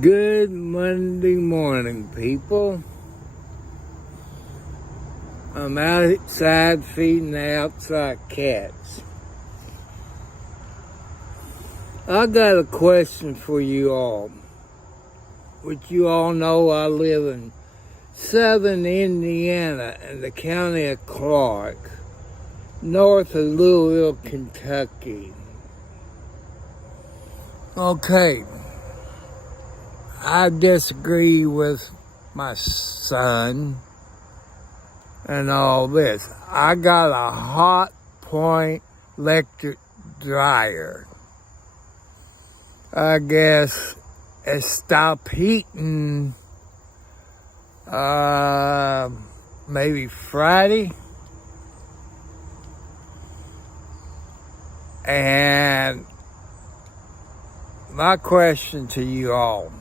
Good Monday morning, people. I'm outside feeding the outside cats. I got a question for you all. Which you all know I live in southern Indiana in the county of Clark, north of Louisville, Kentucky. Okay. I disagree with my son and all this. I got a hot point electric dryer. I guess it stopped heating maybe Friday. And my question to you all,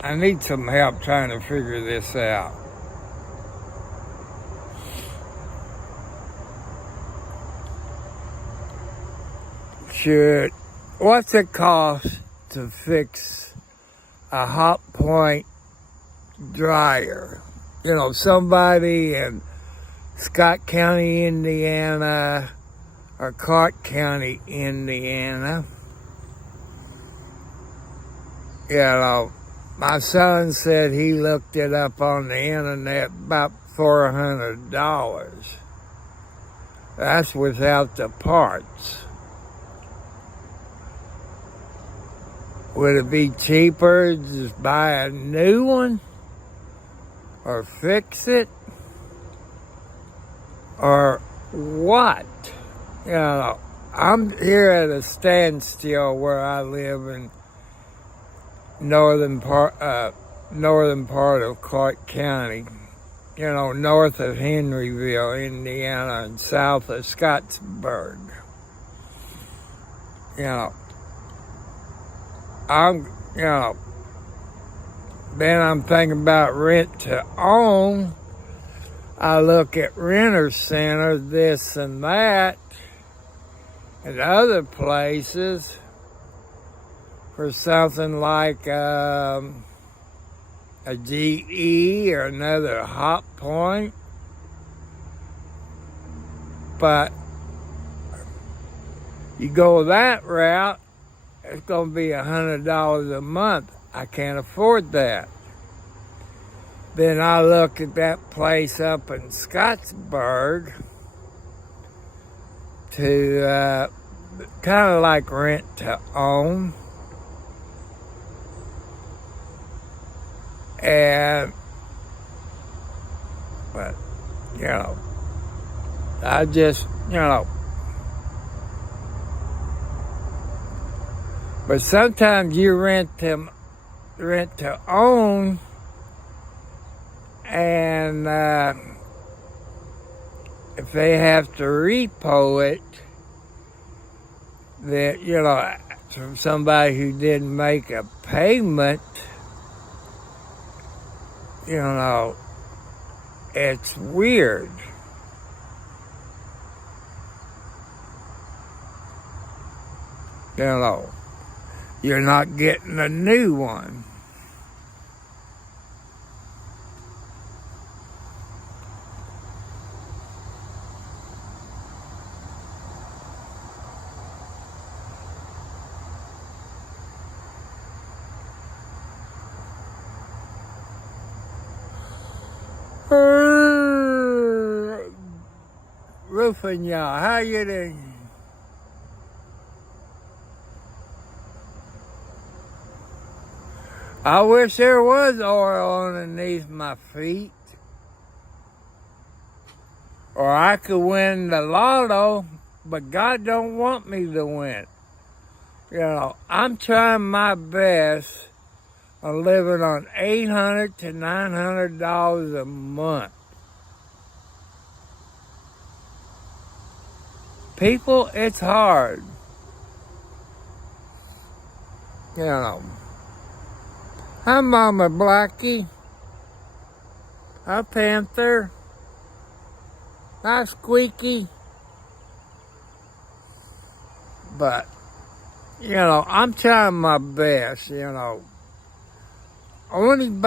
I need some help trying to figure this out. What's it cost to fix a hot point dryer? You know, somebody in Scott County, Indiana, or Clark County, Indiana. You know, my son said he looked it up on the internet, about $400. That's without the parts. Would it be cheaper to just buy a new one? Or fix it? Or what? You know, I'm here at a standstill where I live in northern part of Clark County, you know, north of Henryville, Indiana, and south of Scottsburg. You know, then I'm thinking about rent to own. I look at renter centers, this and that, and other places for something like a GE or another hot point. But you go that route, it's going to be $100 a month. I can't afford that. Then I look at that place up in Scottsburg to kind of like rent to own. But, you know, I just, you know, but sometimes you rent to own, and if they have to repo it, that, you know, from somebody who didn't make a payment, you know, it's weird. You know, you're not getting a new one. Roofing y'all, how you doing? I wish there was oil underneath my feet. Or I could win the lotto, but God don't want me to win. You know, I'm trying my best on living on $800 to $900 a month. People, it's hard. You know. Hi, Mama Blackie. Hi, Panther. Hi, Squeaky. But, you know, I'm trying my best, you know. you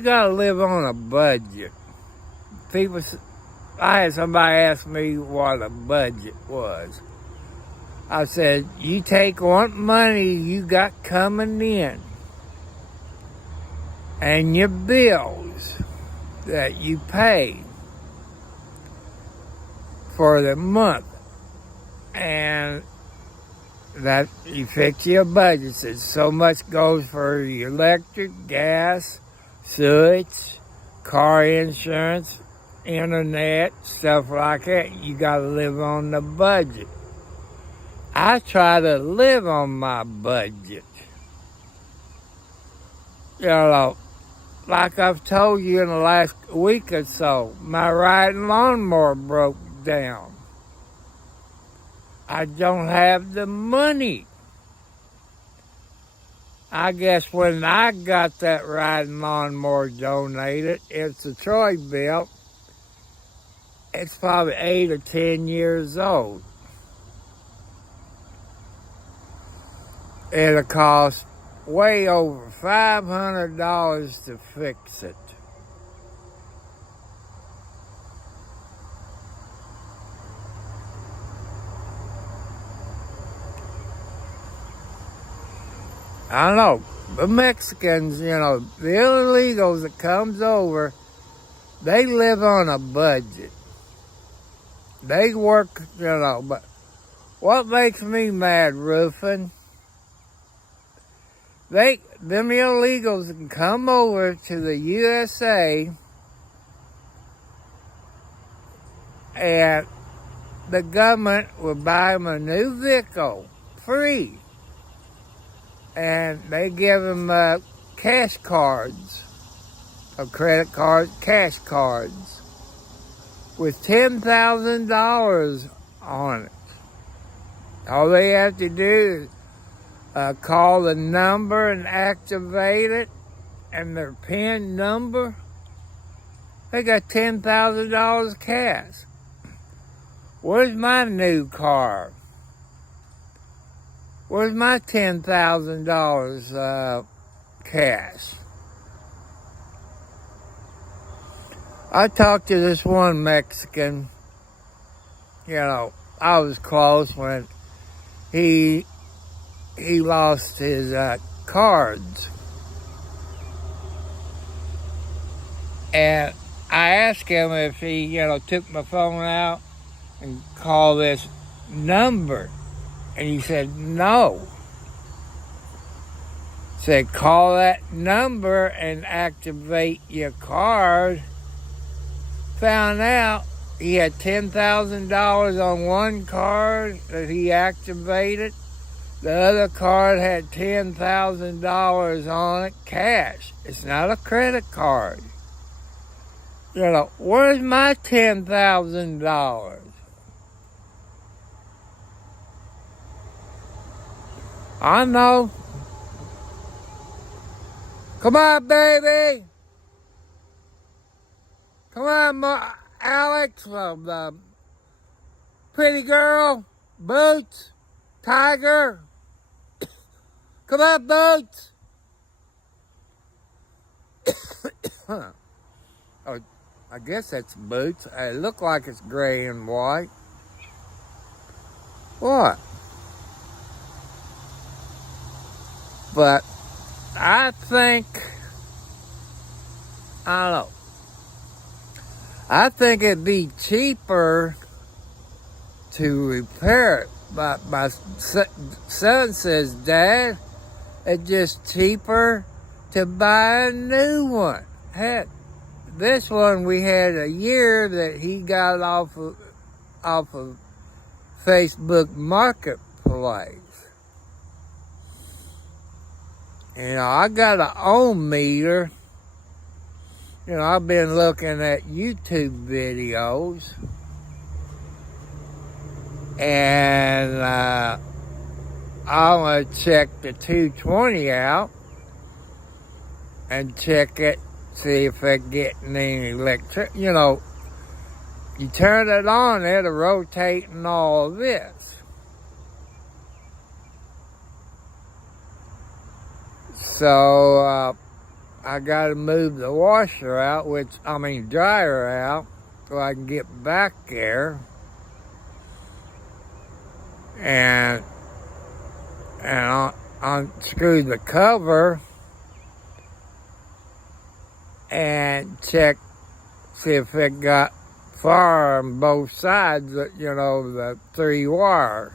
gotta live on a budget. I had somebody ask me what a budget was. I said, you take what money you got coming in and your bills that you pay for the month, and that you fix your budget. Said so much goes for your electric, gas, sewage, car insurance, internet, stuff like that. You gotta live on the budget. I try to live on my budget. Like I've told you in the last week or so, my riding lawnmower broke down. I don't have the money. I guess when I got that riding lawnmower donated, it's a Troy built. It's probably 8 or 10 years old. It'll cost way over $500 to fix it. I know, the Mexicans, the illegals that comes over, they live on a budget. They work, but what makes me mad, Rufin? Them illegals can come over to the USA and the government will buy them a new vehicle free. And they give them cash cards, or credit cards, cash cards, with $10,000 on it. All they have to do is call the number and activate it, and their PIN number. They got $10,000 cash. Where's my new car? Where's my $10,000 cash? I talked to this one Mexican. I was close when he lost his cards. And I asked him if he, took my phone out and called this number. And he said, no. Said, call that number and activate your card. Found out he had $10,000 on one card that he activated. The other card had $10,000 on it, cash. It's not a credit card. Where's my $10,000? I know. Come on, baby. Come on, Alex, the pretty girl, Boots, Tiger. Come on, Boots. Oh, I guess that's Boots. It looked like it's gray and white. What? But I think, I don't know. I think it'd be cheaper to repair it. My son says, Dad, it's just cheaper to buy a new one. Heck, this one we had a year that he got off of Facebook Marketplace. I got an ohm meter. I've been looking at YouTube videos. And I want to check the 220 out and check it, see if it's getting any electric. You turn it on, it'll rotate and all of this. So I got to move the washer out, dryer out, so I can get back there and unscrew the cover and check, see if it got fire on both sides, the 3 wire.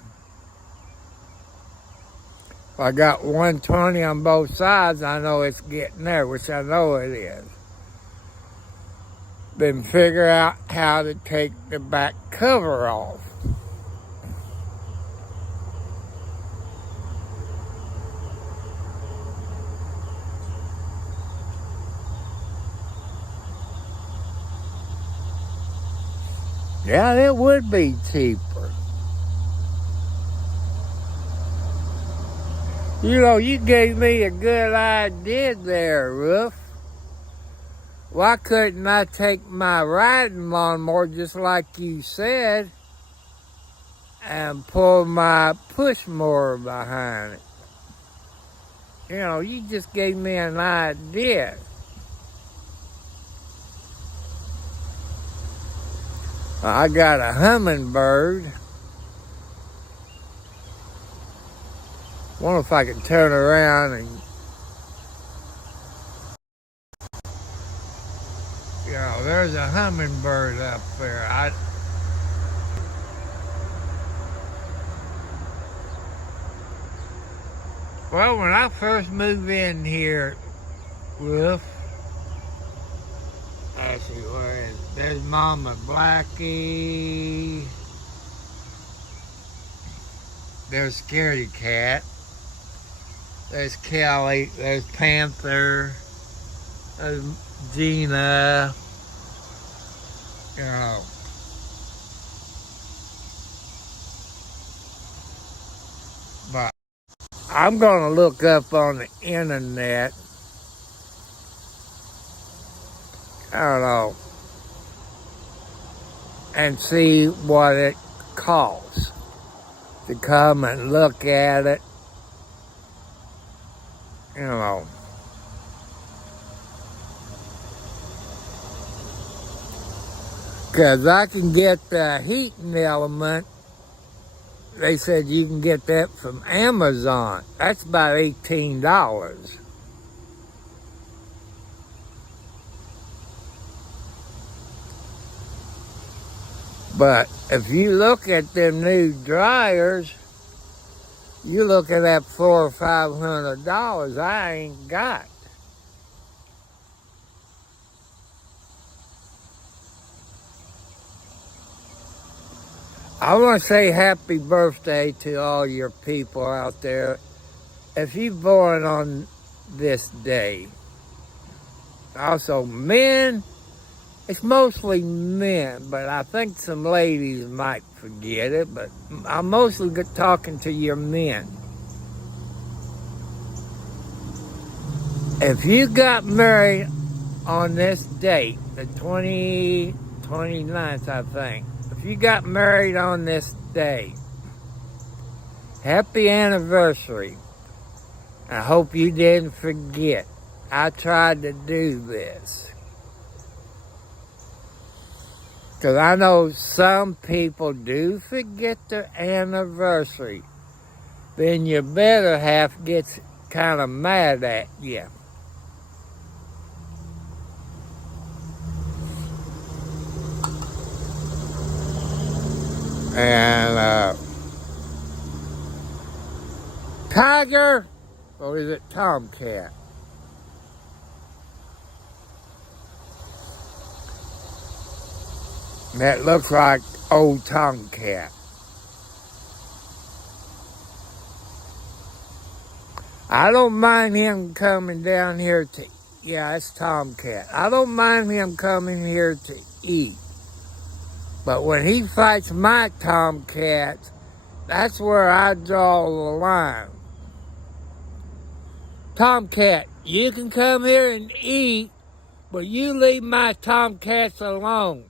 If I got 120 on both sides, I know it's getting there, which I know it is. Then figure out how to take the back cover off. Yeah, it would be cheaper. You gave me a good idea there, Ruff. Why couldn't I take my riding lawnmower, just like you said, and pull my push mower behind it? You just gave me an idea. I got a hummingbird. Wonder if I could turn around and, there's a hummingbird up there. Well, when I first moved in here, Ruff, let's see, where is it? There's Mama Blackie. There's Scaredy Cat. There's Kelly. There's Panther. There's Gina. But I'm going to look up on the internet. I don't know. And see what it costs to come and look at it. Because I can get the heating element. They said you can get that from Amazon. That's about $18. But if you look at them new dryers, you looking at $400 or $500 I ain't got. I want to say happy birthday to all your people out there. If you're born on this day, also men, it's mostly men, but I think some ladies might forget it, but I'm mostly talking to your men. If you got married on this date, the 29th, I think, if you got married on this day, happy anniversary. I hope you didn't forget. I tried to do this. Because I know some people do forget their anniversary. Then your better half gets kind of mad at you. And tiger, or is it tomcat? That looks like old tomcat. I don't mind him coming down here to, yeah, it's tomcat. I don't mind him coming here to eat. But when he fights my tomcats, that's where I draw the line. Tomcat, you can come here and eat, but you leave my tomcats alone.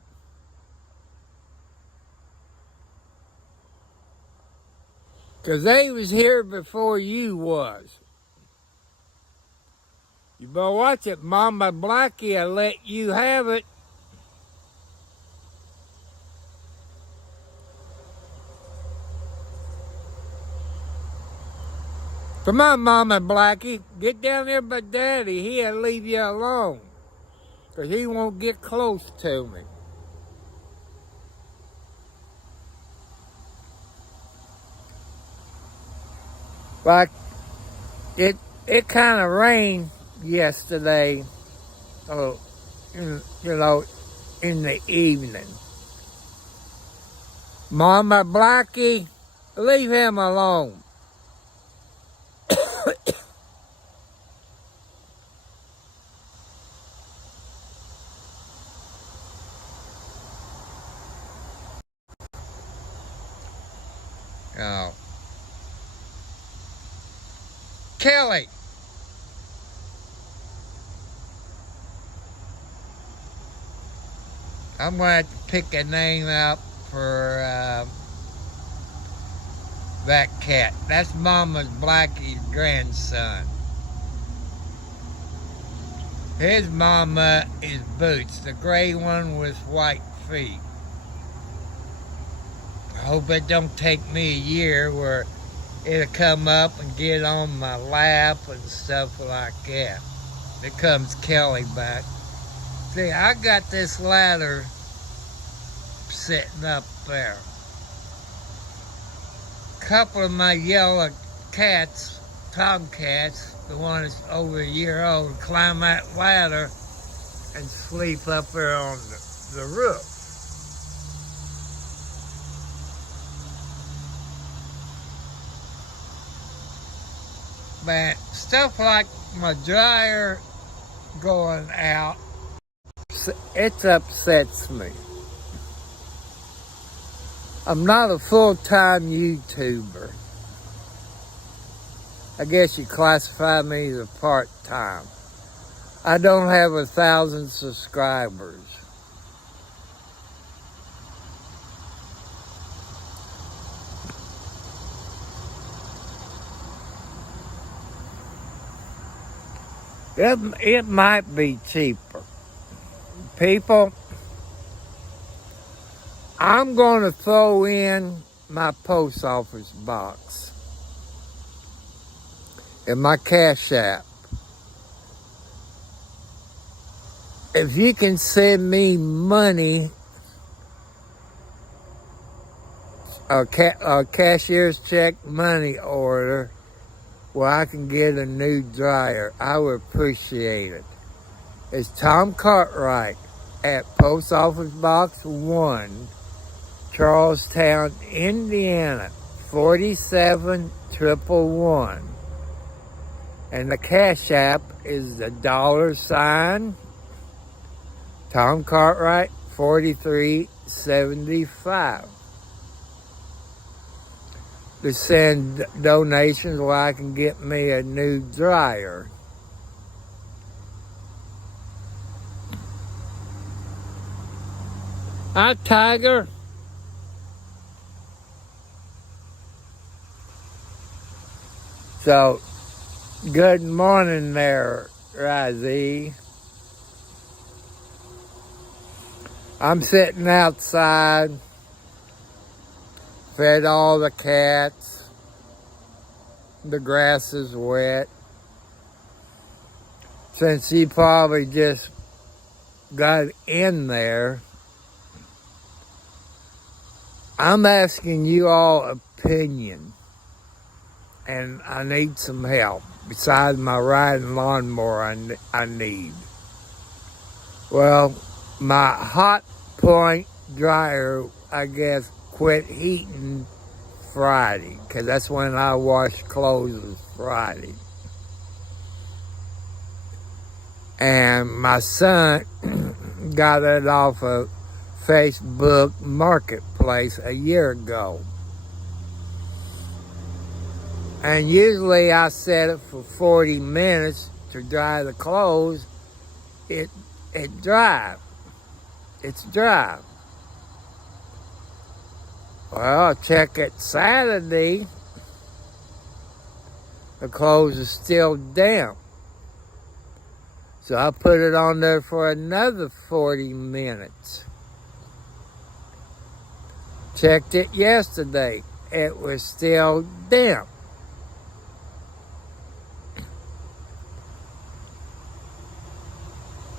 Because they was here before you was. You better watch it, Mama Blackie. I let you have it. Come on, Mama Blackie. Get down there by Daddy. He'll leave you alone. Because he won't get close to me. Like, it kind of rained yesterday, in the evening. Mama Blackie, leave him alone. Oh. Kelly. I'm going to pick a name out for that cat. That's Mama Blackie's grandson. His mama is Boots, the gray one with white feet. I hope it don't take me a year where it'll come up and get on my lap and stuff like that. There comes Kelly back. See, I got this ladder sitting up there. A couple of my yellow cats, tomcats, the one that's over a year old, climb that ladder and sleep up there on the roof. But stuff like my dryer going out, it upsets me. I'm not a full-time YouTuber. I guess you classify me as a part-time. I don't have 1,000 subscribers. It might be cheaper. People, I'm going to throw in my post office box and my Cash App. If you can send me money, a cashier's check money order, where I can get a new dryer, I would appreciate it. It's Tom Cartwright at Post Office Box 1, Charlestown, Indiana, 47111. And the Cash App is the $, Tom Cartwright, 4375. To send donations where I can get me a new dryer. Hi, Tiger. So, good morning there, Razzie. I'm sitting outside. Fed all the cats. The grass is wet. Since he probably just got in there, I'm asking you all opinion. And I need some help. Besides my riding lawnmower I need. Well, my hot point dryer, I guess, quit heating Friday, because that's when I wash clothes, is Friday. And my son got it off of Facebook Marketplace a year ago. And usually I set it for 40 minutes to dry the clothes. It dry. It's dry. Well, I check it Saturday. The clothes are still damp. So I put it on there for another 40 minutes. Checked it yesterday. It was still damp.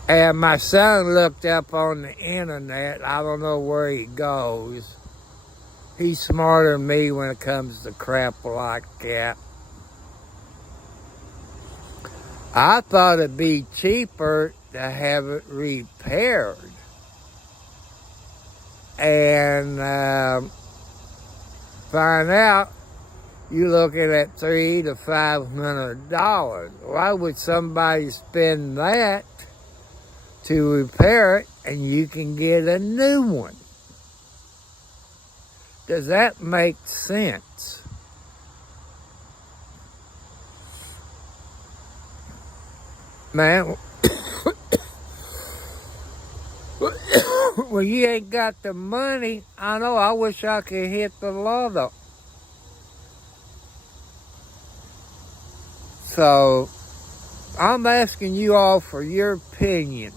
And my son looked up on the internet. I don't know where he goes. He's smarter than me when it comes to crap like that. I thought it'd be cheaper to have it repaired. And find out you're looking at $300 to $500. Why would somebody spend that to repair it and you can get a new one? Does that make sense? Man, well, you ain't got the money. I know, I wish I could hit the lotto. So, I'm asking you all for your opinion.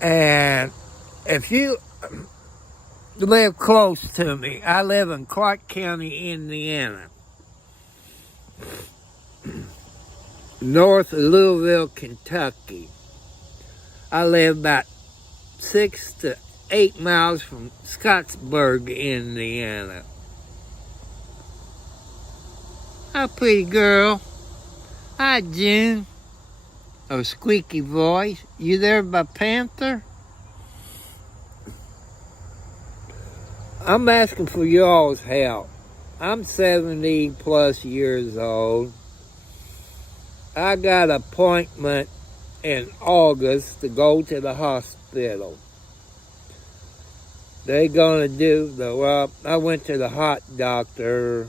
And if you live close to me, I live in Clark County, Indiana, north of Louisville, Kentucky. I live about 6 to 8 miles from Scottsburg, Indiana. Hi, pretty girl. Hi, June. Oh, squeaky voice. You there by Panther? I'm asking for y'all's help. I'm 70 plus years old. I got an appointment in August to go to the hospital. They gonna do I went to the heart doctor,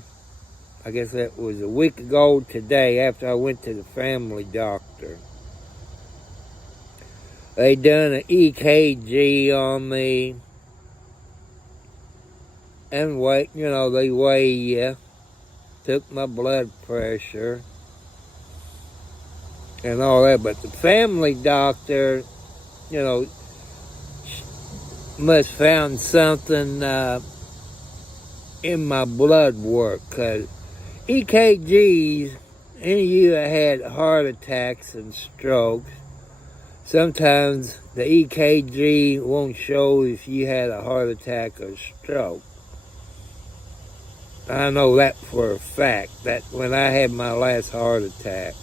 I guess that was a week ago today, after I went to the family doctor. They done an EKG on me. And they weigh you. Took my blood pressure. And all that. But the family doctor, must found something in my blood work. Because EKGs, any of you that had heart attacks and strokes, sometimes the EKG won't show if you had a heart attack or stroke. I know that for a fact, that when I had my last heart attack.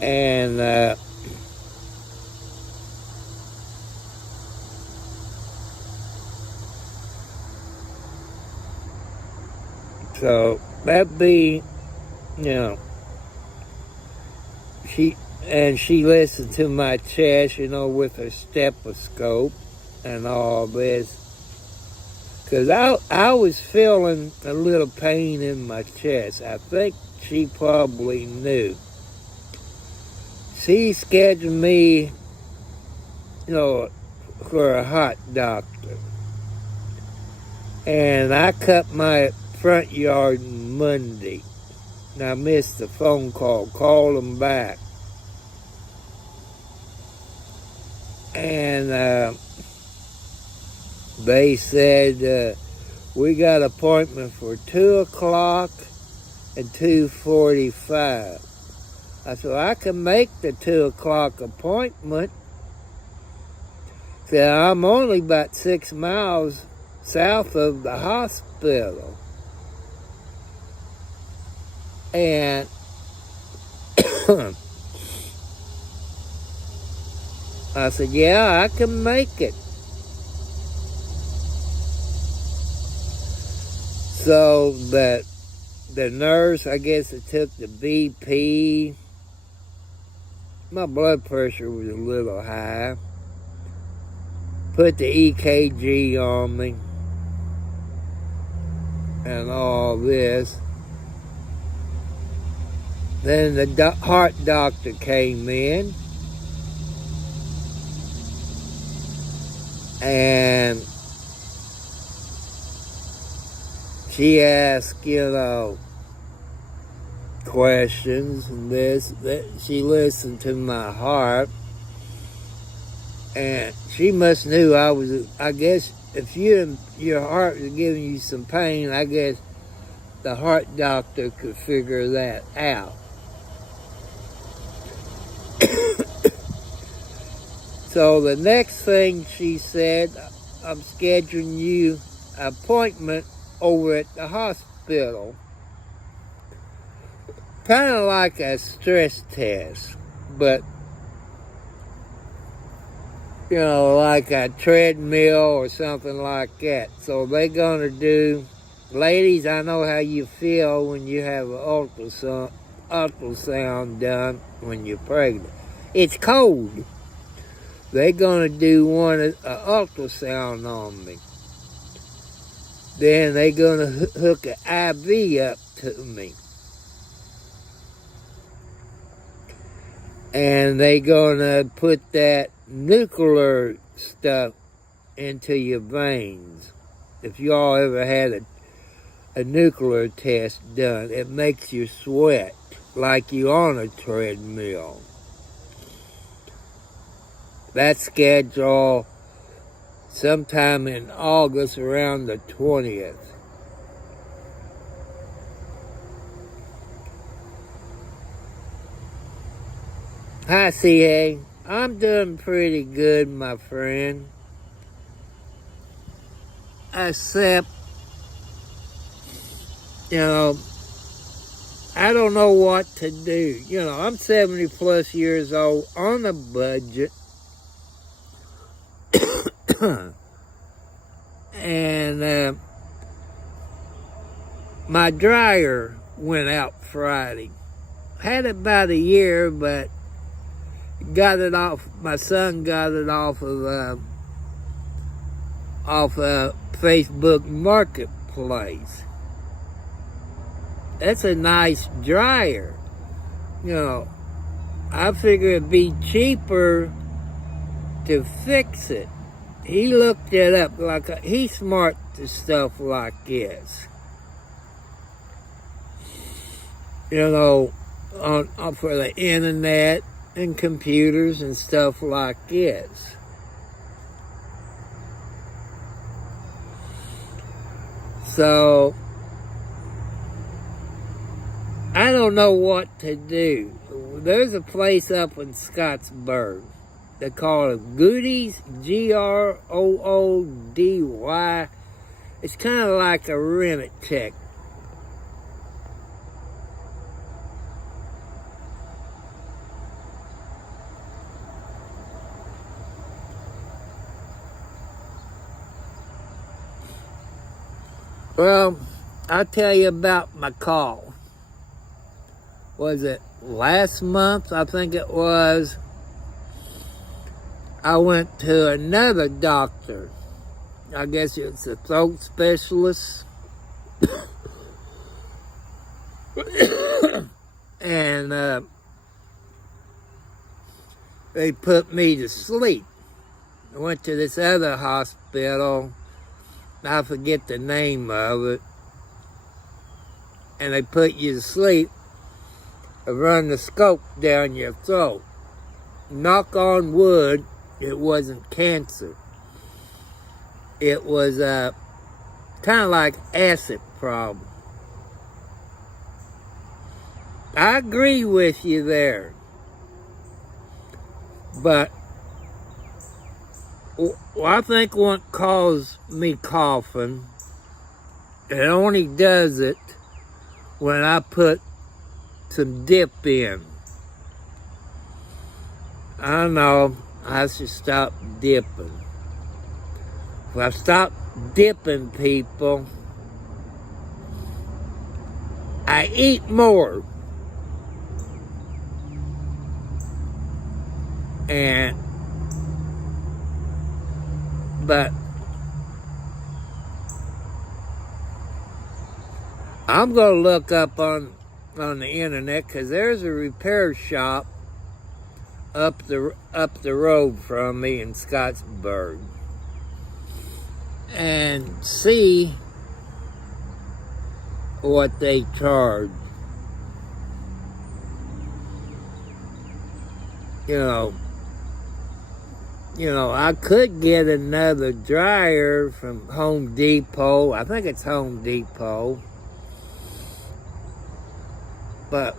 And so that'd be, she listened to my chest, with her stethoscope and all this. Because I was feeling a little pain in my chest. I think she probably knew. She scheduled me, for a heart doctor. And I cut my front yard Monday. And I missed the phone call. Called them back. And they said, we got an appointment for 2 o'clock and 2:45. I said, I can make the 2 o'clock appointment. Said, I'm only about 6 miles south of the hospital. And I said, yeah, I can make it. So the nurse, I guess it took the BP. My blood pressure was a little high. Put the EKG on me. And all this. Then the heart doctor came in. And she asked, questions and that. She listened to my heart, and she must knew I guess if your heart was giving you some pain, I guess the heart doctor could figure that out. So the next thing she said, I'm scheduling you an appointment over at the hospital. Kind of like a stress test, but like a treadmill or something like that. So they're gonna do, ladies, I know how you feel when you have an ultrasound done when you're pregnant. It's cold. They're gonna do an ultrasound on me. Then they're gonna hook an IV up to me. And they're gonna put that nuclear stuff into your veins. If y'all ever had a nuclear test done, it makes you sweat like you're on a treadmill. That's scheduled sometime in August around the 20th. Hi, CA. I'm doing pretty good, my friend. Except, I don't know what to do. I'm 70 plus years old on a budget. And my dryer went out Friday. Had it about a year, but got it off. My son got it off of Facebook Marketplace. That's a nice dryer. I figure it'd be cheaper to fix it. He looked it up he's smart to stuff like this. For the internet and computers and stuff like this. So, I don't know what to do. There's a place up in Scottsburg. They call it Goodies, Groody. It's kind of like a rent-a-tech. Well, I'll tell you about my call. Was it last month? I think it was. I went to another doctor. I guess it's a throat specialist. And they put me to sleep. I went to this other hospital. I forget the name of it. And they put you to sleep and run the scope down your throat. Knock on wood, it wasn't cancer. It was kind of like acid problem. I agree with you there. But I think what caused me coughing, it only does it when I put some dip in. I know I should stop dipping. If I stop dipping, people, I eat more. But I'm gonna look up on the internet, because there's a repair shop up the road from me in Scottsburg, and see what they charge. You know, I could get another dryer from Home Depot. I think it's Home Depot. But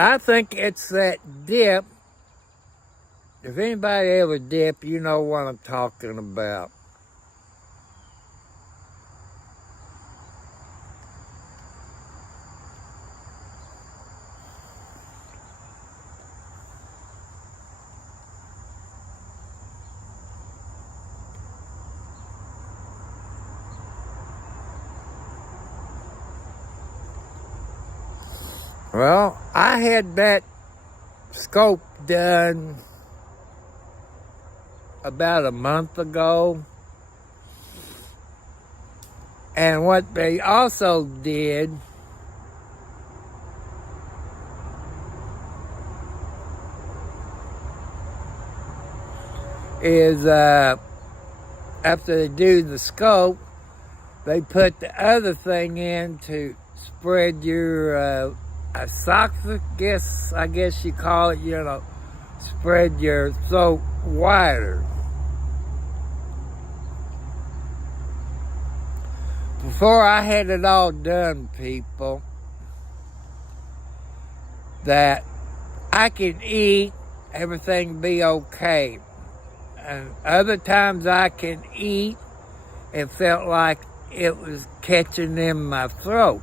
I think it's that dip. If anybody ever dip, you know what I'm talking about. Well, I had that scope done about a month ago. And what they also did is after they do the scope, they put the other thing in to spread your esophagus, I guess you call it, spread your throat wider. Before I had it all done, people, that I could eat, everything be okay. And other times I can eat, it felt like it was catching in my throat.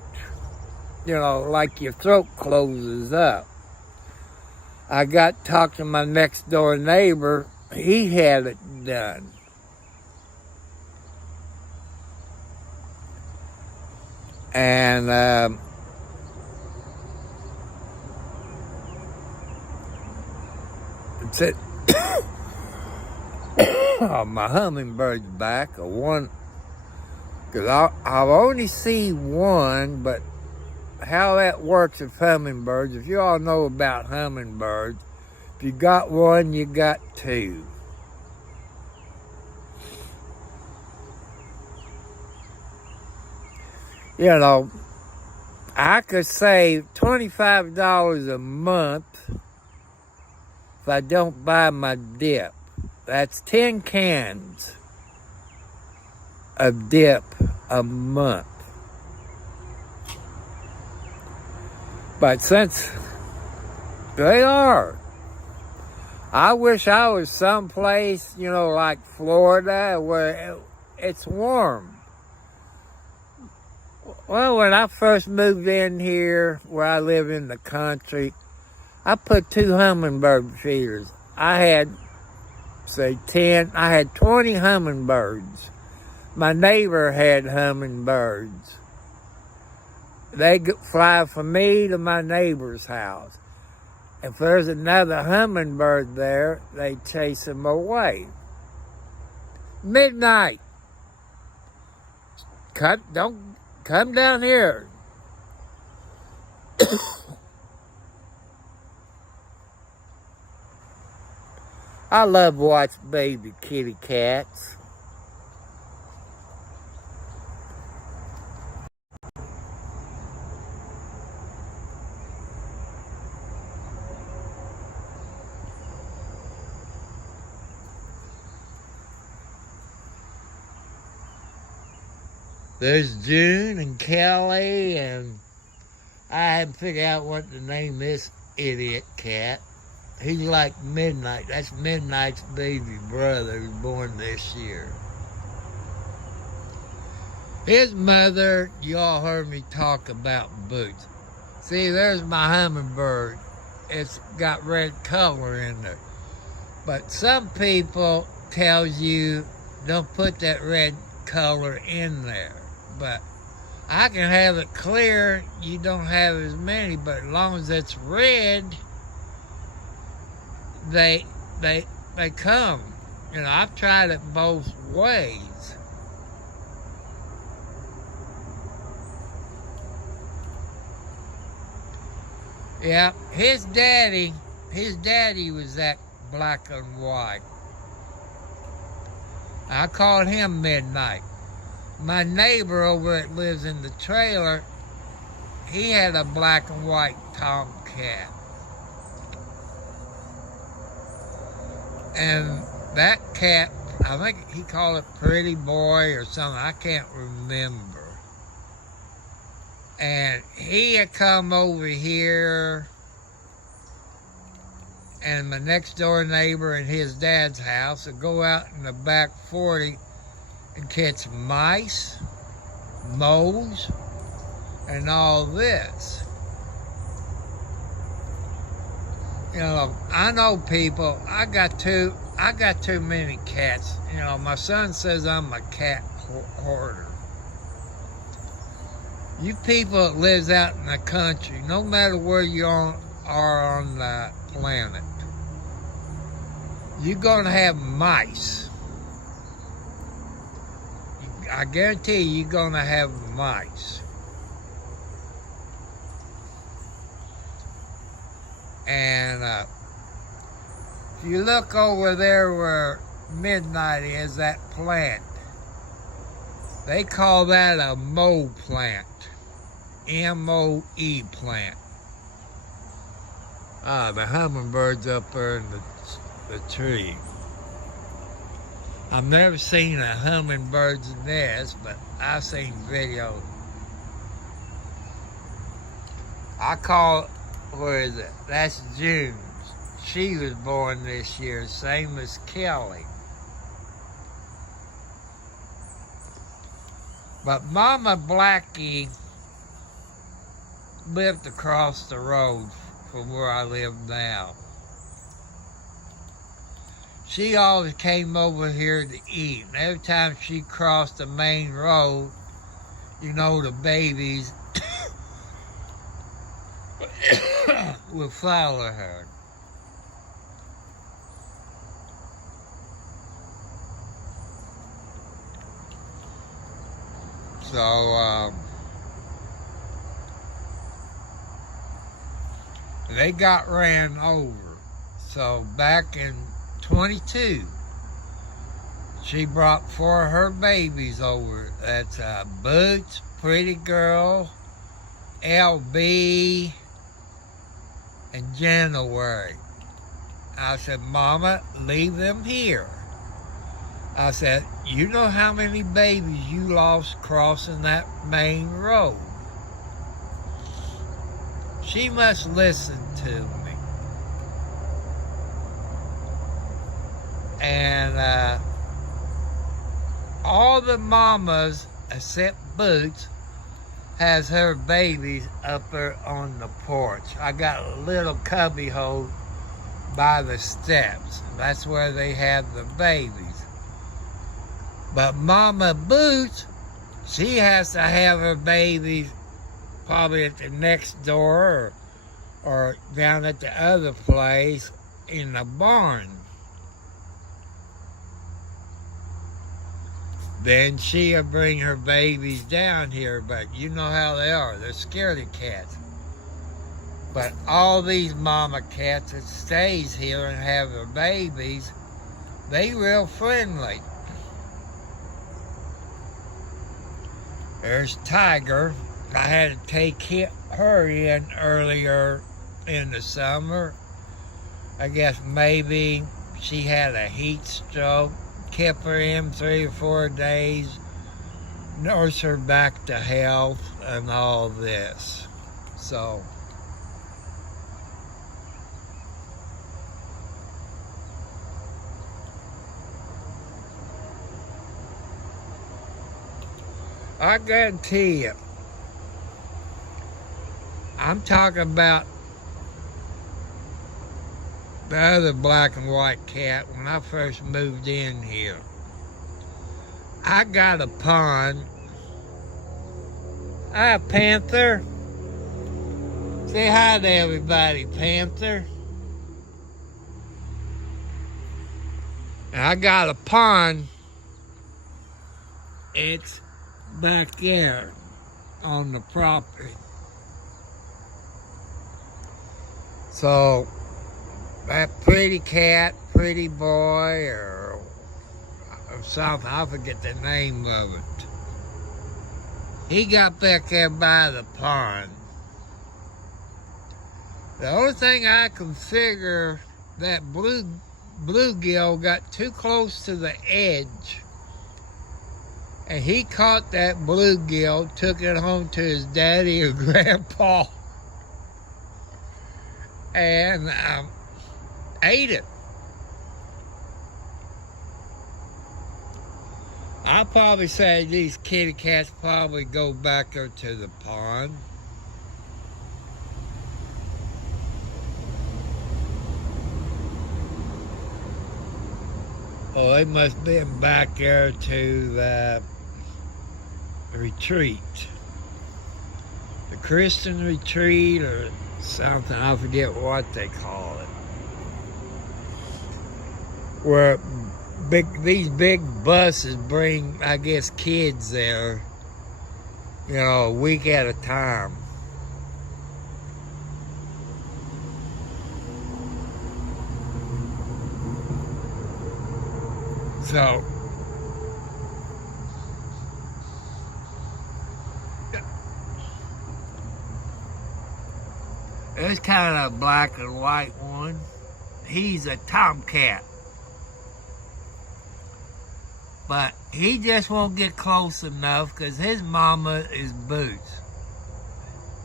Like your throat closes up. I got to talk to my next door neighbor. He had it done. And it's it. Oh, my hummingbird's back. Because I've only seen one, but how that works with hummingbirds, if you all know about hummingbirds, if you got one, you got two. I could save $25 a month if I don't buy my dip. That's 10 cans of dip a month. But since they are, I wish I was someplace, like Florida, where it's warm. Well, when I first moved in here, where I live in the country, I put 2 hummingbird feeders. I had, say, 20 hummingbirds. My neighbor had hummingbirds. They fly from me to my neighbor's house. If there's another hummingbird there, they chase them away. Midnight. Don't come down here. I love watching baby kitty cats. There's June and Kelly, and I haven't figured out what to name this idiot cat. He's like Midnight. That's Midnight's baby brother who's born this year. His mother, you all heard me talk about boots. See, there's my hummingbird. It's got red color in there. But some people tell you don't put that red color in there. But I can have it clear. You don't have as many, but as long as it's red, they come. I've tried it both ways. Yeah, his daddy was that black and white. I called him Midnight. My neighbor over that lives in the trailer, he had a black and white tomcat. And that cat, I think he called it Pretty Boy or something, I can't remember. And he had come over here, and my next door neighbor and his dad's house would go out in the back 40 and catch mice, moles, and all this. You know, I know people, I got too many cats. You know, my son says I'm a cat hoarder. You people that lives out in the country, no matter where you are on the planet, you're gonna have mice. I guarantee you're gonna have mice. And if you look over there where Midnight is, that plant, they call that a moe plant. M-O-E plant. The hummingbird's up there in the tree. I've never seen a hummingbird's nest, but I've seen videos. Where is it? That's June. She was born this year, same as Kelly. But Mama Blackie lived across the road from where I live now. She always came over here to eat. And every time she crossed the main road, you know, the babies would follow her. So, they got ran over. So back in 22, she brought 4 of her babies over. That's Boots, Pretty Girl, LB, and January. I said, Mama, leave them here. I said, you know how many babies you lost crossing that main road? She must listen to me. And all the mamas, except Boots, has her babies up there on the porch. I got a little cubby hole by the steps. That's where they have the babies. But Mama Boots, she has to have her babies probably at the next door or down at the other place in the barn. Then she'll bring her babies down here, but you know how they are. They're scaredy cats. But all these mama cats that stays here and have their babies, they real friendly. There's Tiger. I had to take her in earlier in the summer. I guess maybe she had a heat stroke. Kept her in 3 or 4 days. Nursed her back to health and all this. So I guarantee you, I'm talking about the other black and white cat when I first moved in here. I got a pond. Hi, Panther. Say hi to everybody, Panther. And I got a pond. It's back there on the property. So that pretty cat, pretty boy, or something, I forget the name of it. He got back there by the pond. The only thing I can figure, that bluegill got too close to the edge. And he caught that bluegill, took it home to his daddy or grandpa, and ate it. I probably say these kitty cats probably go back there to the pond. Oh, they must have been back there to the retreat. The Christian retreat or something, I forget what they call it. Where these big buses bring, I guess, kids there, you know, a week at a time. So, there's kind of a black and white one. He's a tomcat. But he just won't get close enough because his mama is Boots.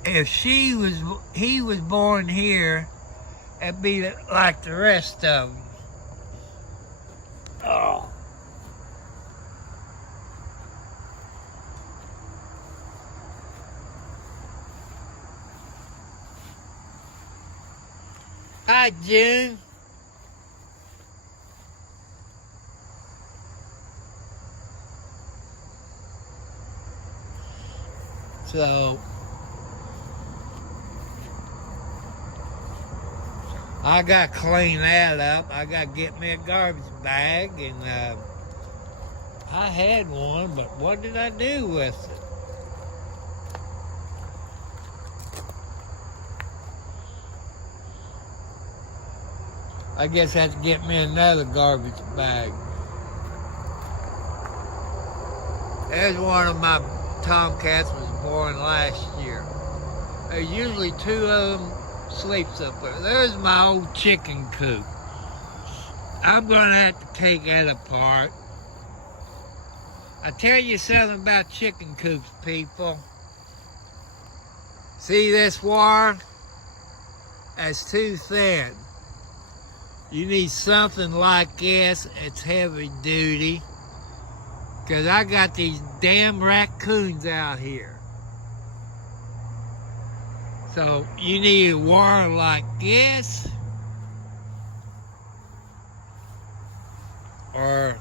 If he was born here, it'd be like the rest of them. Oh. Hi, June. So, I got to clean that up. I got to get me a garbage bag, and I had one, but what did I do with it? I guess I have to get me another garbage bag. There's one of my tomcats was born last year. There's usually two of them sleeps up there. There's my old chicken coop. I'm gonna have to take that apart. I tell you something about chicken coops, people. See this wire? That's too thin. You need something like this. It's heavy duty. Because I got these damn raccoons out here. So you need a wire like this. Or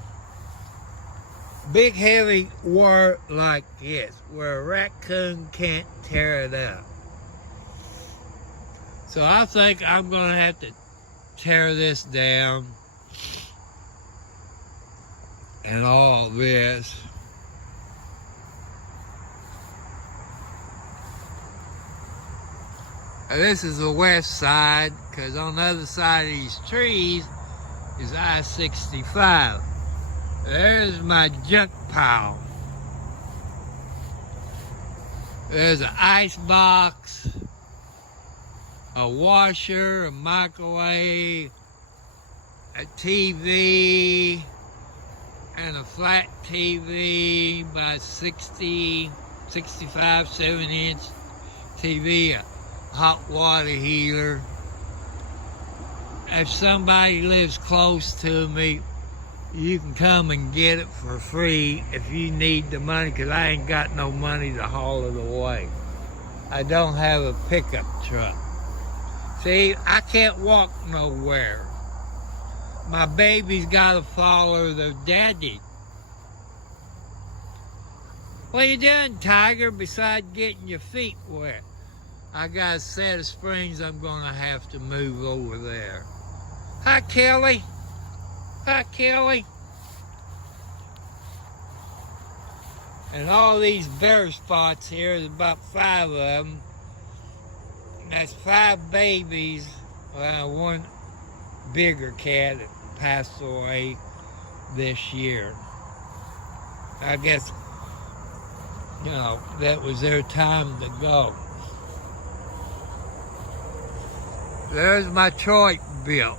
big heavy wire like this, where a raccoon can't tear it up. So I think I'm going to have to tear this down. And all this. And this is the west side, because on the other side of these trees is I-65. There's my junk pile. There's an ice box, a washer, a microwave, a TV, and a flat TV by 60, 65, 7-inch TV, a hot water heater. If somebody lives close to me, you can come and get it for free if you need the money, because I ain't got no money to haul it away. I don't have a pickup truck. See, I can't walk nowhere. My baby's got to follow their daddy. What you doing, Tiger, besides getting your feet wet? I got a set of springs I'm going to have to move over there. Hi, Kelly. Hi, Kelly. And all these bare spots here, there's about 5 of them. That's 5 babies Well, one bigger cat that passed away this year. I guess, that was their time to go. There's my choice built.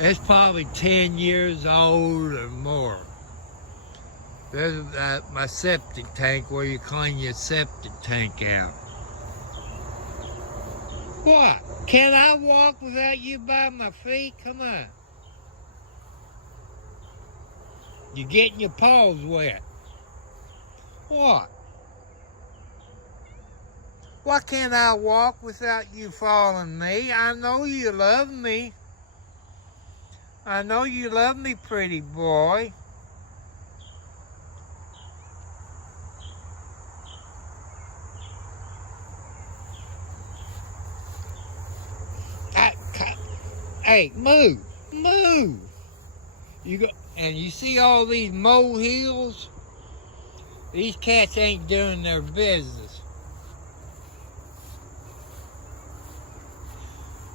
It's probably 10 years old or more. There's my septic tank where you clean your septic tank out. What? Can I walk without you by my feet? Come on. You're getting your paws wet. What? Why can't I walk without you following me? I know you love me. I know you love me, pretty boy. Hey, move, move. And you see all these molehills? These cats ain't doing their business.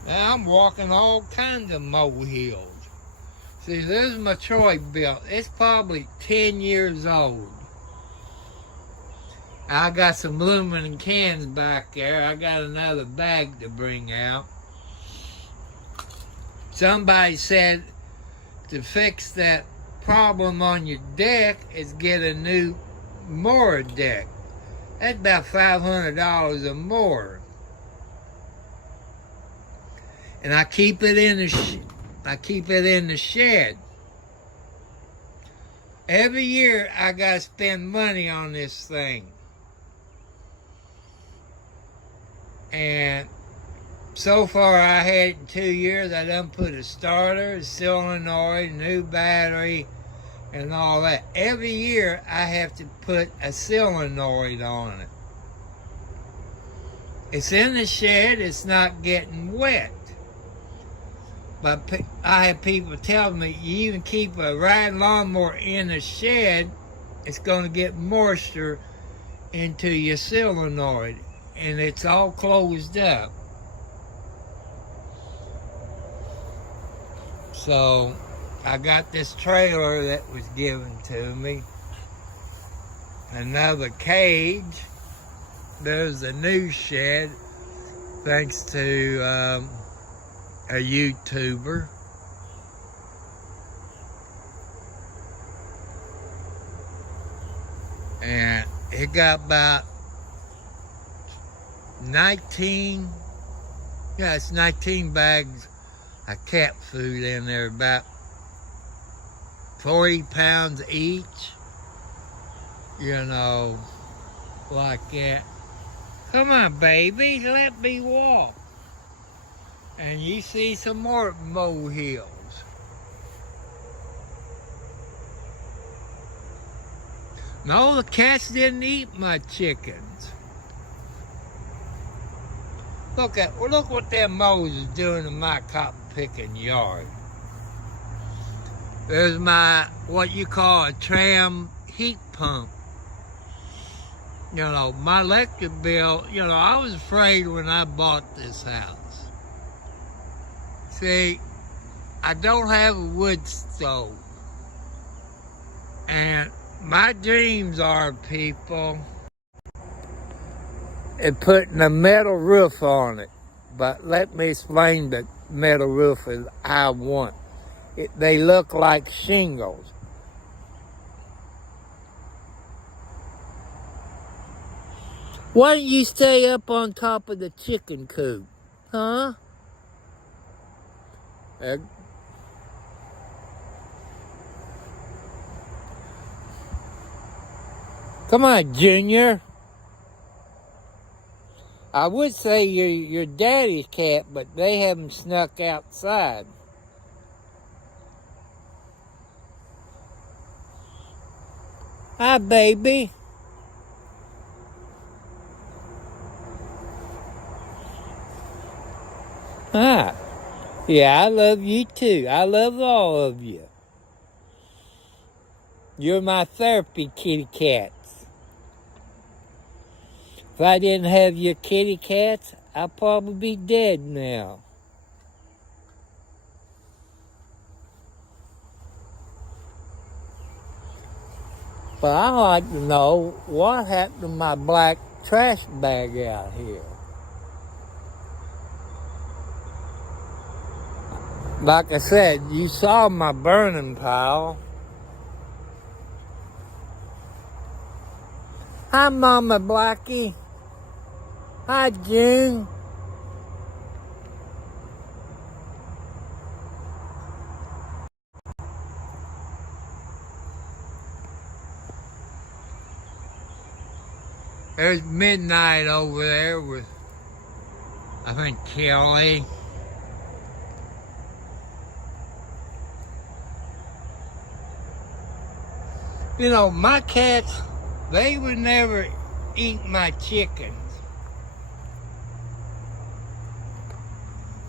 Now I'm walking all kinds of molehills. See, there's my Troy built. It's probably 10 years old. I got some aluminum cans back there. I got another bag to bring out. Somebody said to fix that problem on your deck is get a new moorer deck. That's about $500 or more. And I keep it in the shed. Every year I gotta spend money on this thing. And so far I had it in 2 years. I done put a starter, a solenoid, new battery, and all that. Every year I have to put a solenoid on it. It's in the shed, it's not getting wet. But I have people telling me, you even keep a riding lawnmower in the shed, it's going to get moisture into your solenoid, and it's all closed up. So I got this trailer that was given to me, another cage. There's a new shed, thanks to a YouTuber. And it got about 19 bags of cat food in there, about 40 pounds each, like that. Come on, baby, let me walk. And you see some more molehills. No, the cats didn't eat my chickens. Look what them moles is doing in my cotton picking yard. There's my, what you call a tram heat pump. My electric bill, I was afraid when I bought this house. See, I don't have a wood stove. And my dreams are, people, and putting a metal roof on it. But let me explain the metal roof as I want. They look like shingles. Why don't you stay up on top of the chicken coop? Huh? Come on, Junior. I would say you're your daddy's cat, but they haven't snuck outside. Hi, baby. Hi. Yeah, I love you too. I love all of you. You're my therapy kitty cats. If I didn't have your kitty cats, I'd probably be dead now. But I'd like to know what happened to my black trash bag out here. Like I said, you saw my burning pile. Hi, Mama Blackie. Hi, June. There's midnight over there with, I think, Kelly. You know, my cats, they would never eat my chickens.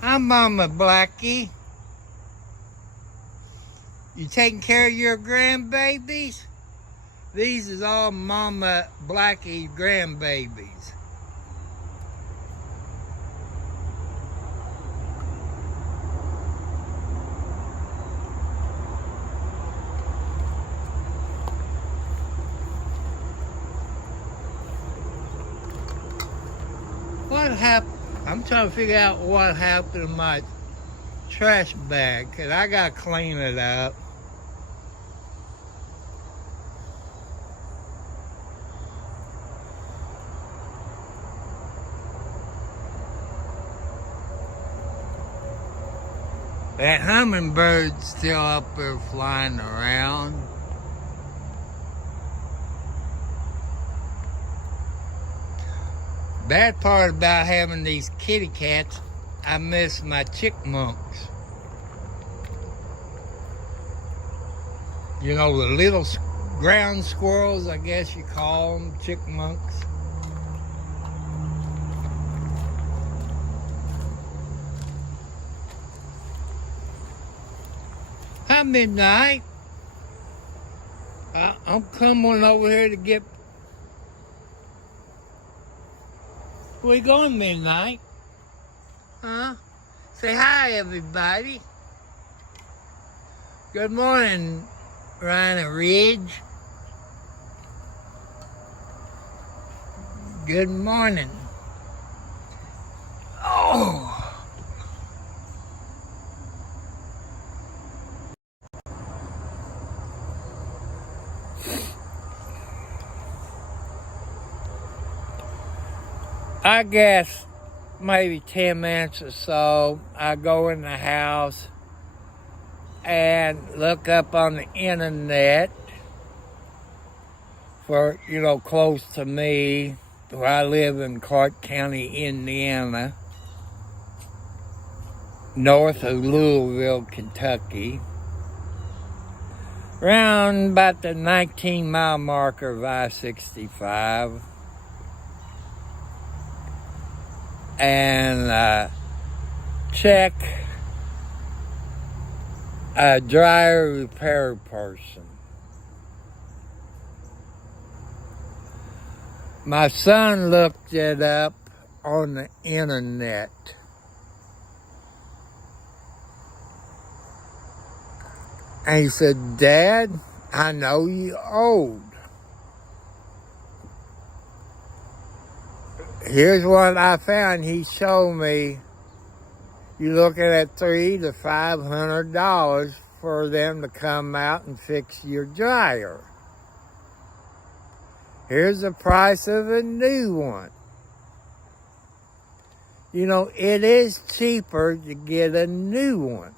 Hi, Mama Blackie. You taking care of your grandbabies? These is all Mama Blackie's grandbabies. What happened? I'm trying to figure out what happened to my trash bag, because I got to clean it up. That hummingbird's still up there flying around. Bad part about having these kitty cats, I miss my chickmunks. You know, the little ground squirrels, I guess you call them, chickmunks. Hi, Midnight. I'm coming over here to get... Where you going, Midnight? Huh? Say hi, everybody. Good morning, Rhino Ridge. Good morning. Oh! I guess maybe 10 minutes or so, I go in the house and look up on the internet for, you know, close to me, where I live in Clark County, Indiana, north of Louisville, Kentucky, around about the 19-mile marker of I-65. And check a dryer repair person. My son looked it up on the internet. And he said, "Dad, I know you old. Here's what I found." He showed me, you're looking at $300 to $500 for them to come out and fix your dryer. Here's the price of a new one. You know, it is cheaper to get a new one.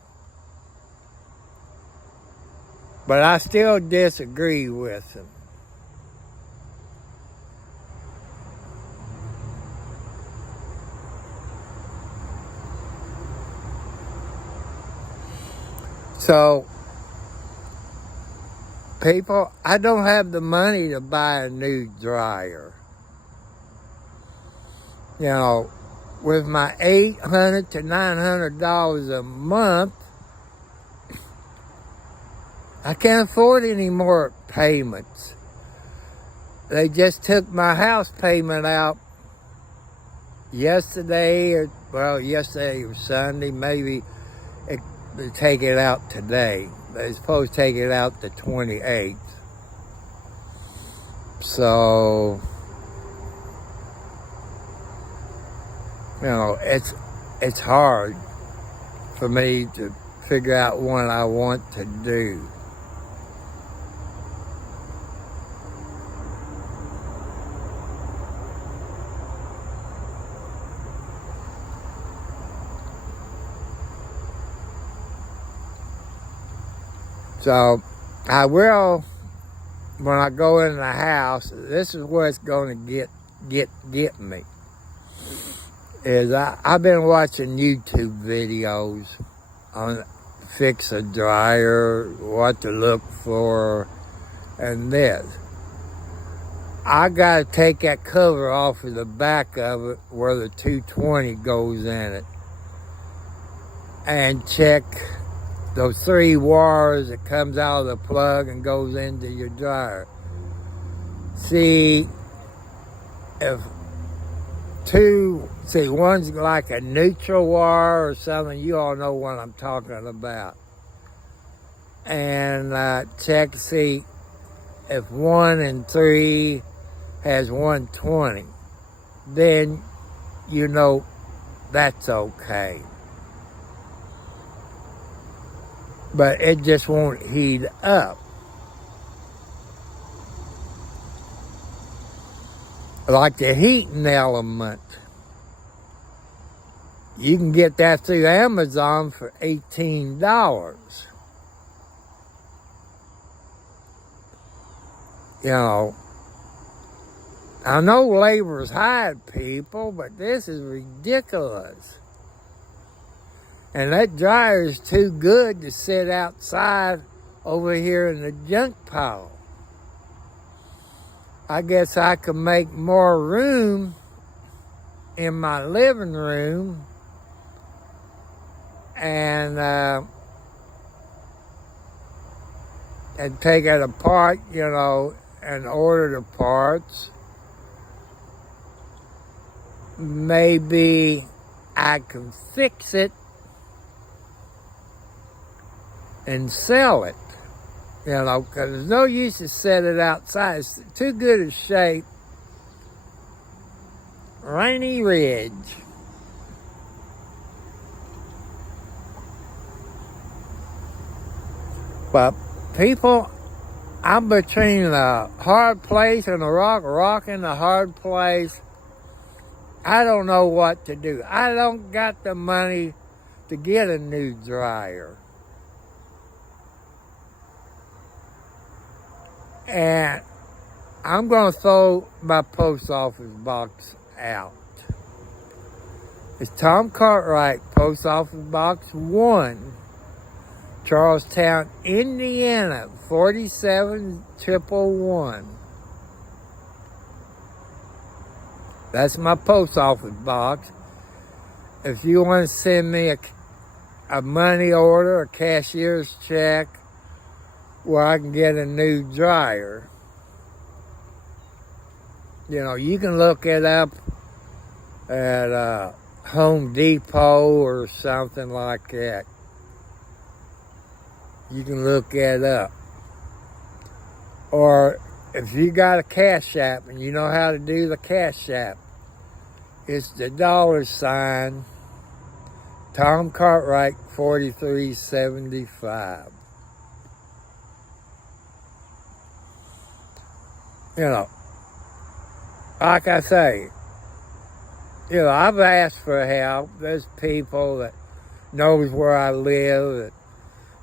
But I still disagree with him. So, people, I don't have the money to buy a new dryer. You know, with my $800 to $900 a month, I can't afford any more payments. They just took my house payment out yesterday, yesterday was Sunday, maybe they take it out today. They're supposed to take it out the 28th. So, it's hard for me to figure out what I want to do. So I will, when I go in the house, this is where it's going to get me. Is I've been watching YouTube videos on fix a dryer, what to look for, and this. I got to take that cover off of the back of it where the 220 goes in it and check those 3 wires that comes out of the plug and goes into your dryer. See, one's like a neutral wire or something. You all know what I'm talking about. And check to see if 1 and 3 has 120. Then you know that's okay. But it just won't heat up. Like the heating element. You can get that through Amazon for $18. You know, I know labor's high, people, but this is ridiculous. And that dryer is too good to sit outside over here in the junk pile. I guess I could make more room in my living room and take it apart, and order the parts. Maybe I can fix it and sell it, because there's no use to set it outside. It's too good a shape. Rainy Ridge. But people, I'm between a hard place and a rock and a hard place. I don't know what to do. I don't got the money to get a new dryer. And I'm going to throw my post office box out. It's Tom Cartwright, Post Office Box 1, Charlestown, Indiana, 47111. That's my post office box. If you want to send me a money order, a cashier's check, where I can get a new dryer. You can look it up at Home Depot or something like that. You can look it up. Or if you got a Cash App and you know how to do the Cash App, it's the $, Tom Cartwright 4375. Like I say, I've asked for help. There's people that knows where I live that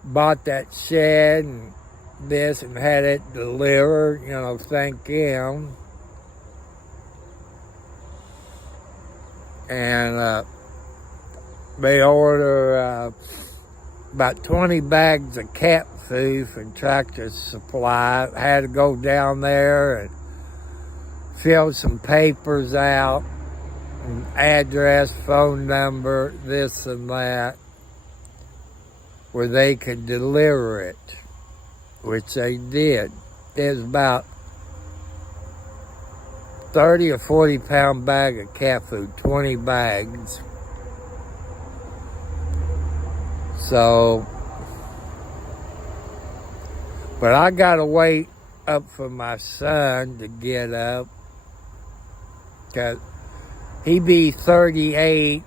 bought that shed and this and had it delivered, thank him. And they order about 20 bags of cat food from Tractor Supply. I had to go down there and fill some papers out, and address, phone number, this and that, where they could deliver it, which they did. It was about 30 or 40 pound bag of cat food, 20 bags. So, but I gotta wait up for my son to get up, cause he be 38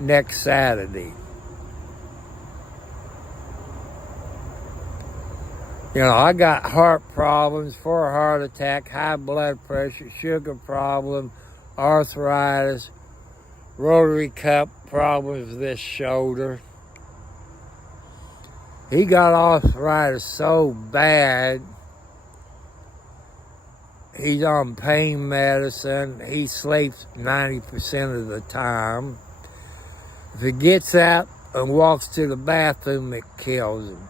next Saturday. You know, I got heart problems, 4 heart attack, high blood pressure, sugar problem, arthritis, rotary cup problems with this shoulder. He got arthritis so bad, he's on pain medicine. He sleeps 90% of the time. If he gets out and walks to the bathroom, it kills him.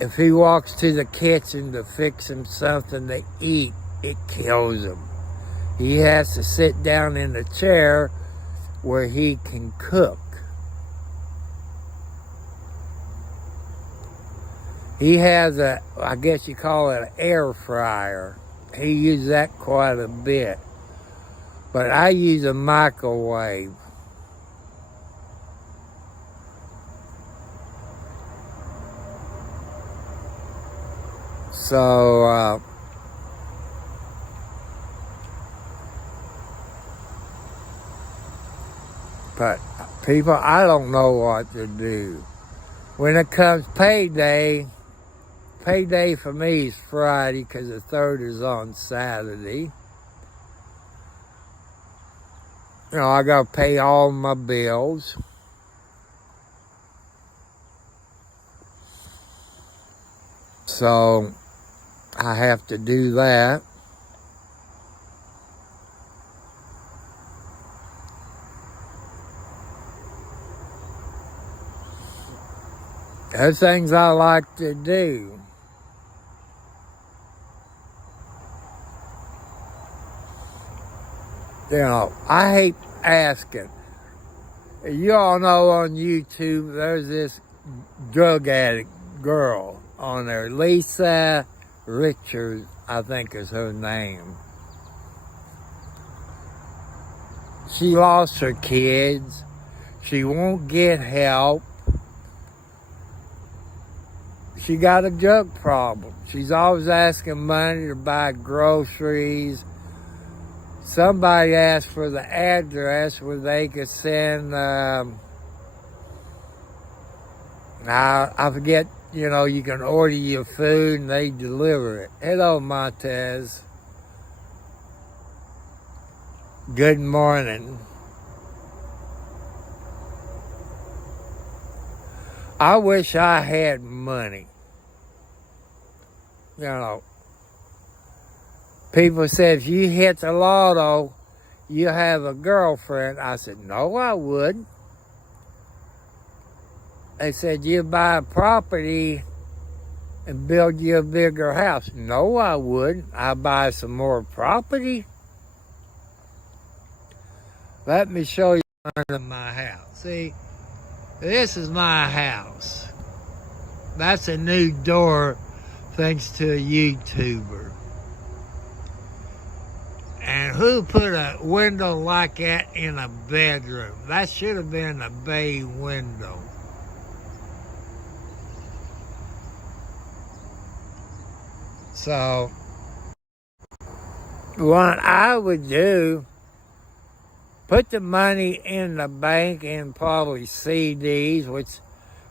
If he walks to the kitchen to fix him something to eat, it kills him. He has to sit down in a chair where he can cook. He has I guess you call it an air fryer. He uses that quite a bit. But I use a microwave. So, but people, I don't know what to do. When it comes payday for me is Friday because the 3rd is on Saturday. You know, I got to pay all my bills. So, I have to do that. There's things I like to do. You know, I hate asking. You all know on YouTube, there's this drug addict girl on there, Lisa Richards, I think is her name. She lost her kids. She won't get help. She got a drug problem. She's always asking money to buy groceries. Somebody asked for the address where they could send, I forget, you know, you can order your food and they deliver it. Hello, Montez. Good morning. I wish I had money. You know, people said, if you hit the lotto, you have a girlfriend. I said, no, I wouldn't. They said, you buy a property and build you a bigger house. No, I wouldn't. I buy some more property. Let me show you under my house. See, this is my house. That's a new door thanks to a YouTuber. And who put a window like that in a bedroom? That should have been a bay window. So, what I would do, put the money in the bank in probably CDs, which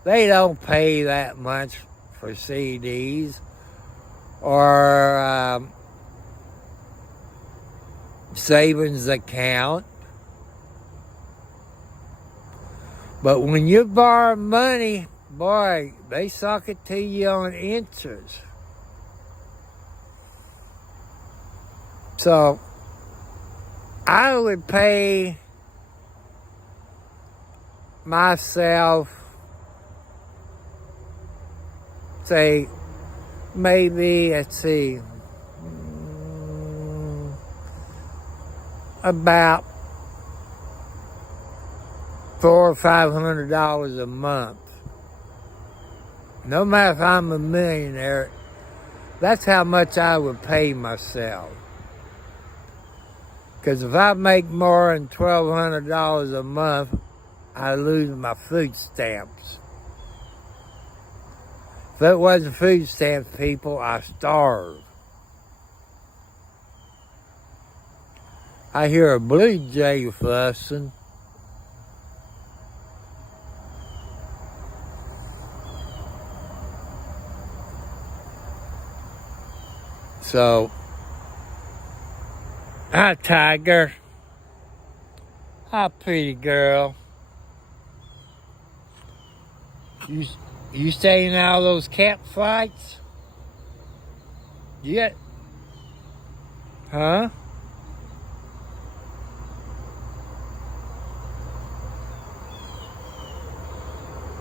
they don't pay that much for CDs, or savings account. But when you borrow money, boy, they suck it to you on interest. So, I would pay myself, say, maybe, let's see, about $400 or $500 a month. No matter if I'm a millionaire, That's how much I would pay myself. Because if I make more than $1,200 a month, I lose my food stamps. If it wasn't food stamps, people, I starve. I hear a blue jay fussing. So, hi, Tiger. Hi, pretty girl. You staying out of those cat fights? Yeah. Huh?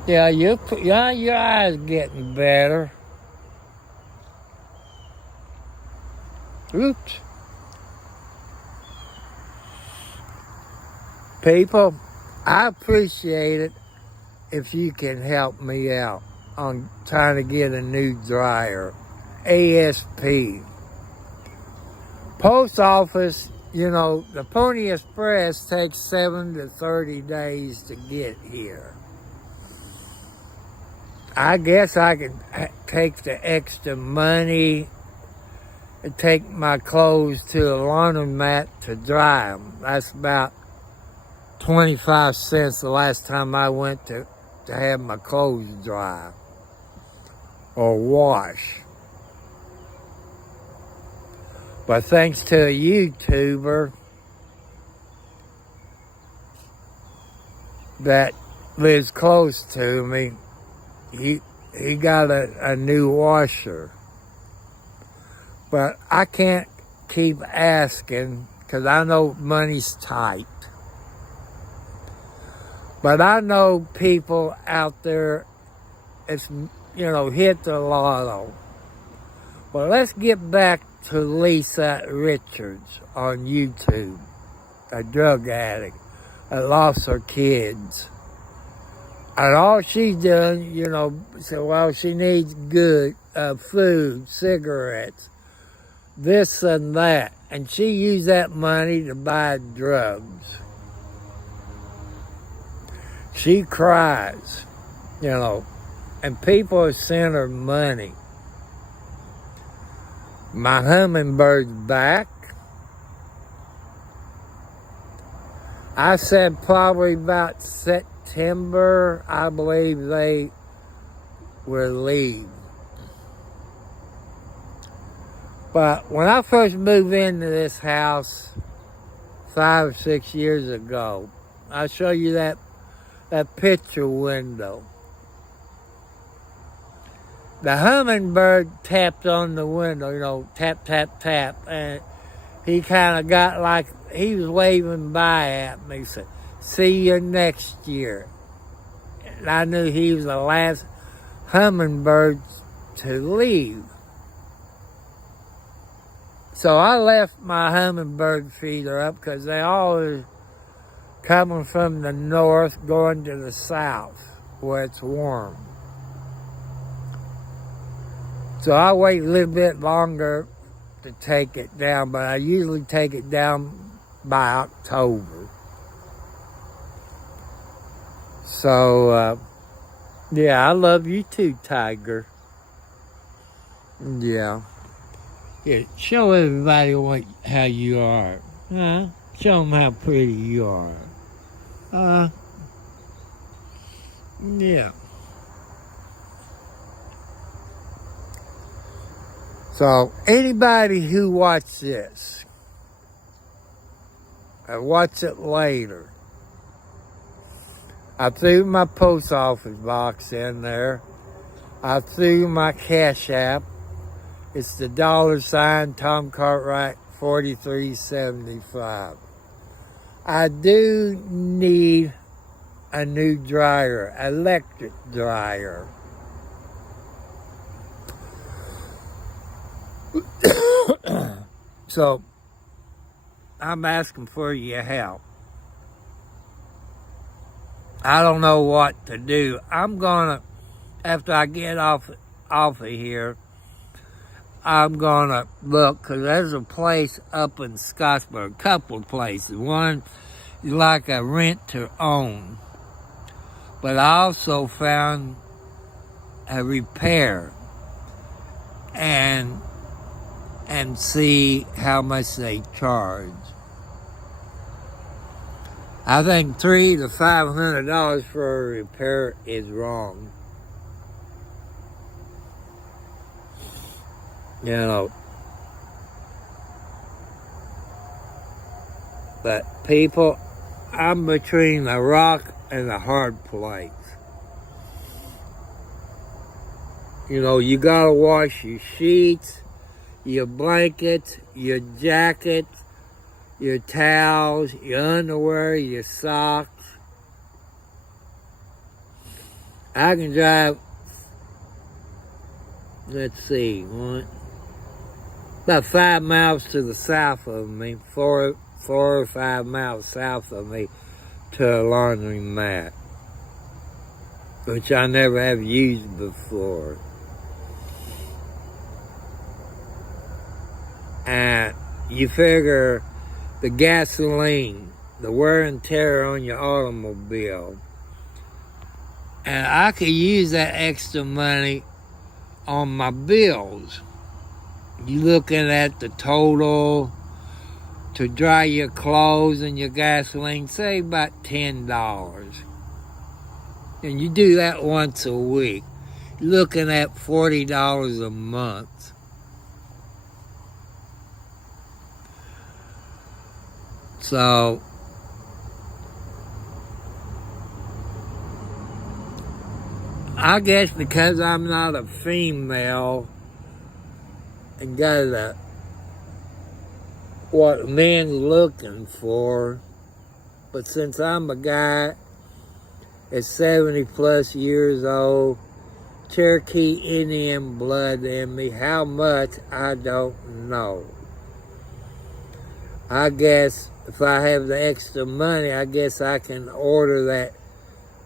Yeah, your eyes getting better. Oops. People, I appreciate it if you can help me out on trying to get a new dryer. ASP. Post office, the Pony Express takes 7 to 30 days to get here. I guess I could take the extra money and take my clothes to a laundromat to dry them. That's about 25 cents the last time I went to have my clothes dry or wash. But thanks to a YouTuber that lives close to me, he got a new washer. But I can't keep asking because I know money's tight. But I know people out there, it's, hit the lotto. Well, let's get back to Lisa Richards on YouTube, a drug addict that lost her kids. And all she's done, she needs good food, cigarettes, this and that. And she used that money to buy drugs. She cries, and people send her money. My hummingbird's back. I said probably about September, I believe they will leave. But when I first moved into this house 5 or 6 years ago, I'll show you that picture window. The hummingbird tapped on the window, tap, tap, tap, and he kind of got like, he was waving by at me, said, see you next year. And I knew he was the last hummingbird to leave. So I left my hummingbird feeder up because they always coming from the north, going to the south, where it's warm. So I wait a little bit longer to take it down, but I usually take it down by October. So, yeah, I love you too, Tiger. Yeah. Yeah, show everybody how you are. Huh? Show them how pretty you are. Yeah. So, anybody who watched this, I watch it later. I threw my post office box in there. I threw my Cash App. It's the $ Tom Cartwright 4375. I do need a new dryer, electric dryer. So, I'm asking for your help. I don't know what to do. I'm gonna, after I get off of here, I'm gonna look, because there's a place up in Scottsboro, a couple of places. One is like a rent to own. But I also found a repair and see how much they charge. I think $300 to $500 for a repair is wrong. You know, but people, I'm between a rock and a hard place. You know, you gotta wash your sheets, your blankets, your jacket, your towels, your underwear, your socks. I can drive, let's see, about 5 miles to the south of me, 4 or 5 miles south of me, to a laundromat, which I never have used before. And you figure the gasoline, the wear and tear on your automobile, and I could use that extra money on my bills. You looking at the total to dry your clothes and your gasoline, say about $10. And you do that once a week. You're looking at $40 a month. So, I guess because I'm not a female and got what men's looking for, but since I'm a guy that's 70 plus years old, Cherokee Indian blood in me, how much, I don't know. I guess if I have the extra money, I guess I can order that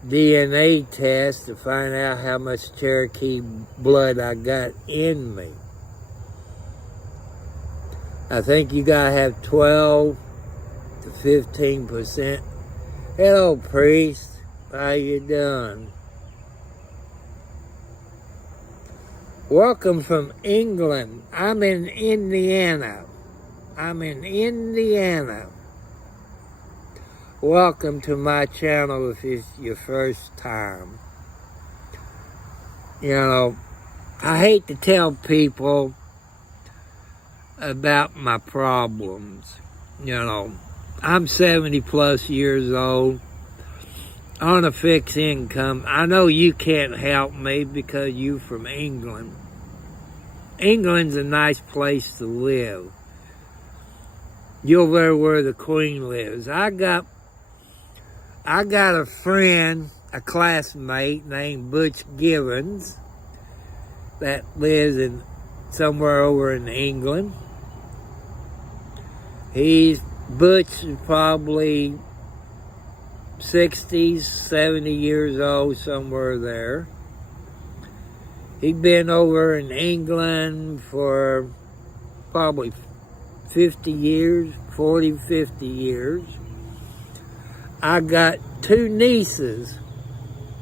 DNA test to find out how much Cherokee blood I got in me. I think you gotta have 12 to 15%. Hello, priest. How you doing? Welcome from England. I'm in Indiana. Welcome to my channel if it's your first time. You know, I hate to tell people about my problems. You know, I'm 70 plus years old on a fixed income. I know you can't help me because you're from England. England's a nice place to live. You'll know where the Queen lives. I got a friend, a classmate named Butch Givens that lives in somewhere over in England. Butch is probably 60s, 70 years old, somewhere there. He'd been over in England for probably 50 years, 40, 50 years. I got 2 nieces.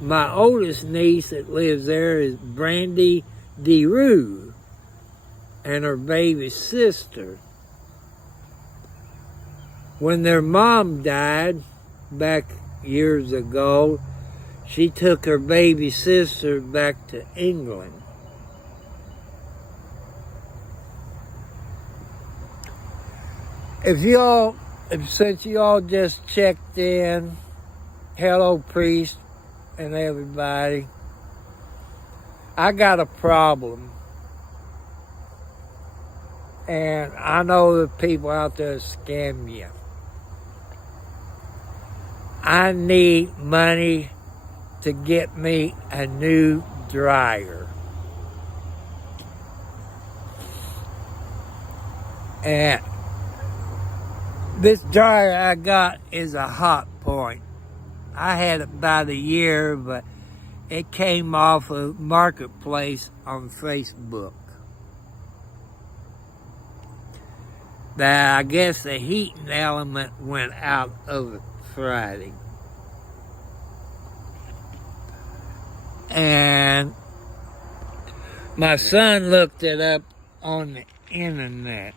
My oldest niece that lives there is Brandy DeRue and her baby sister. When their mom died back years ago, she took her baby sister back to England. Since you all just checked in, hello, priest and everybody, I got a problem. And I know the people out there scam you. I need money to get me a new dryer. And this dryer I got is a hot point. I had it about a year, but it came off of Marketplace on Facebook. that I guess the heating element went out of it Friday. And my son looked it up on the internet.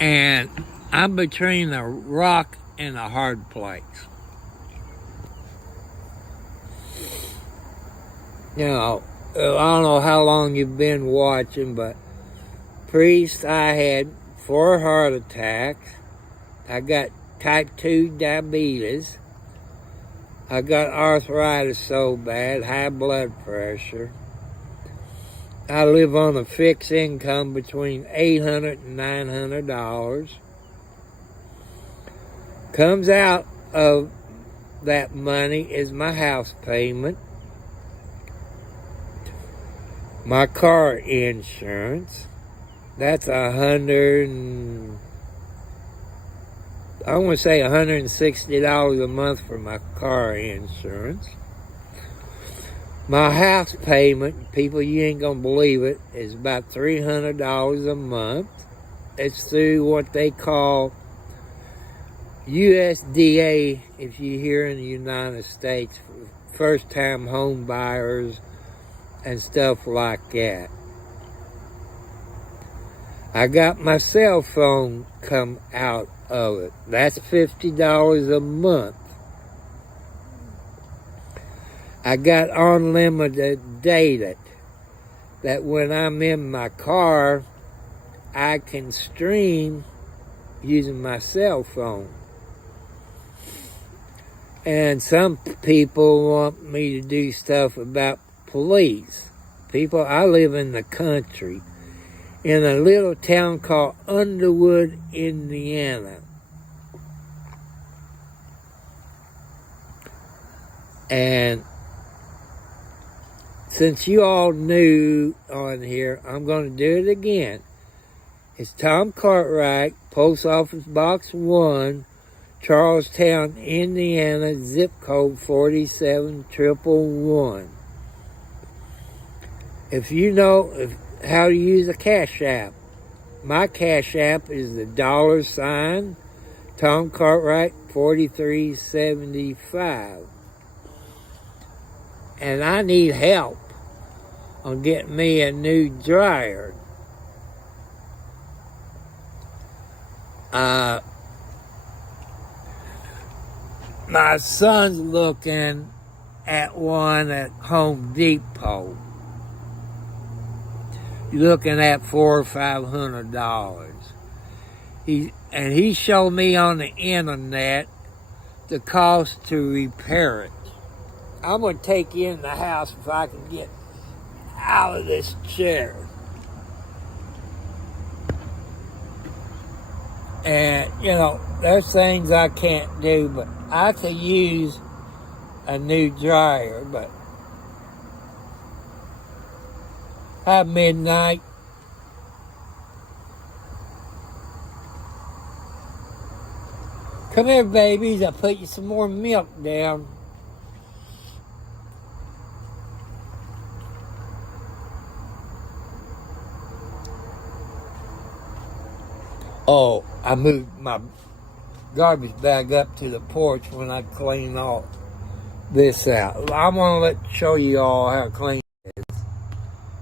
And I'm between a rock and a hard place. You know, I don't know how long you've been watching, but Priest, I had 4 heart attacks. I got type 2 diabetes. I got arthritis so bad, high blood pressure. I live on a fixed income between $800 and $900. Comes out of that money is my house payment, my car insurance. That's $160 a month for my car insurance. My house payment, people, you ain't gonna believe it, is about $300 a month. It's through what they call USDA, if you're here in the United States, first-time home buyers and stuff like that. I got my cell phone come out of it. That's $50 a month. I got unlimited data that when I'm in my car, I can stream using my cell phone. And some people want me to do stuff about police. People, I live in the country, in a little town called Underwood, Indiana. And since you all knew on here, I'm going to do it again. It's Tom Cartwright, Post Office Box 1, Charlestown, Indiana, zip code 47111. If you know how to use a Cash App, my Cash App is the $ Tom Cartwright 4375. And I need help on getting me a new dryer. My son's looking at one at Home Depot. He's looking at $400 or $500. He showed me on the internet the cost to repair it. I'm going to take you in the house if I can get out of this chair. And, you know, there's things I can't do, but I could use a new dryer, but at midnight, come here, babies. I'll put you some more milk down. Oh, I moved my garbage bag up to the porch when I clean all this out. I'm going to show you all how clean it is.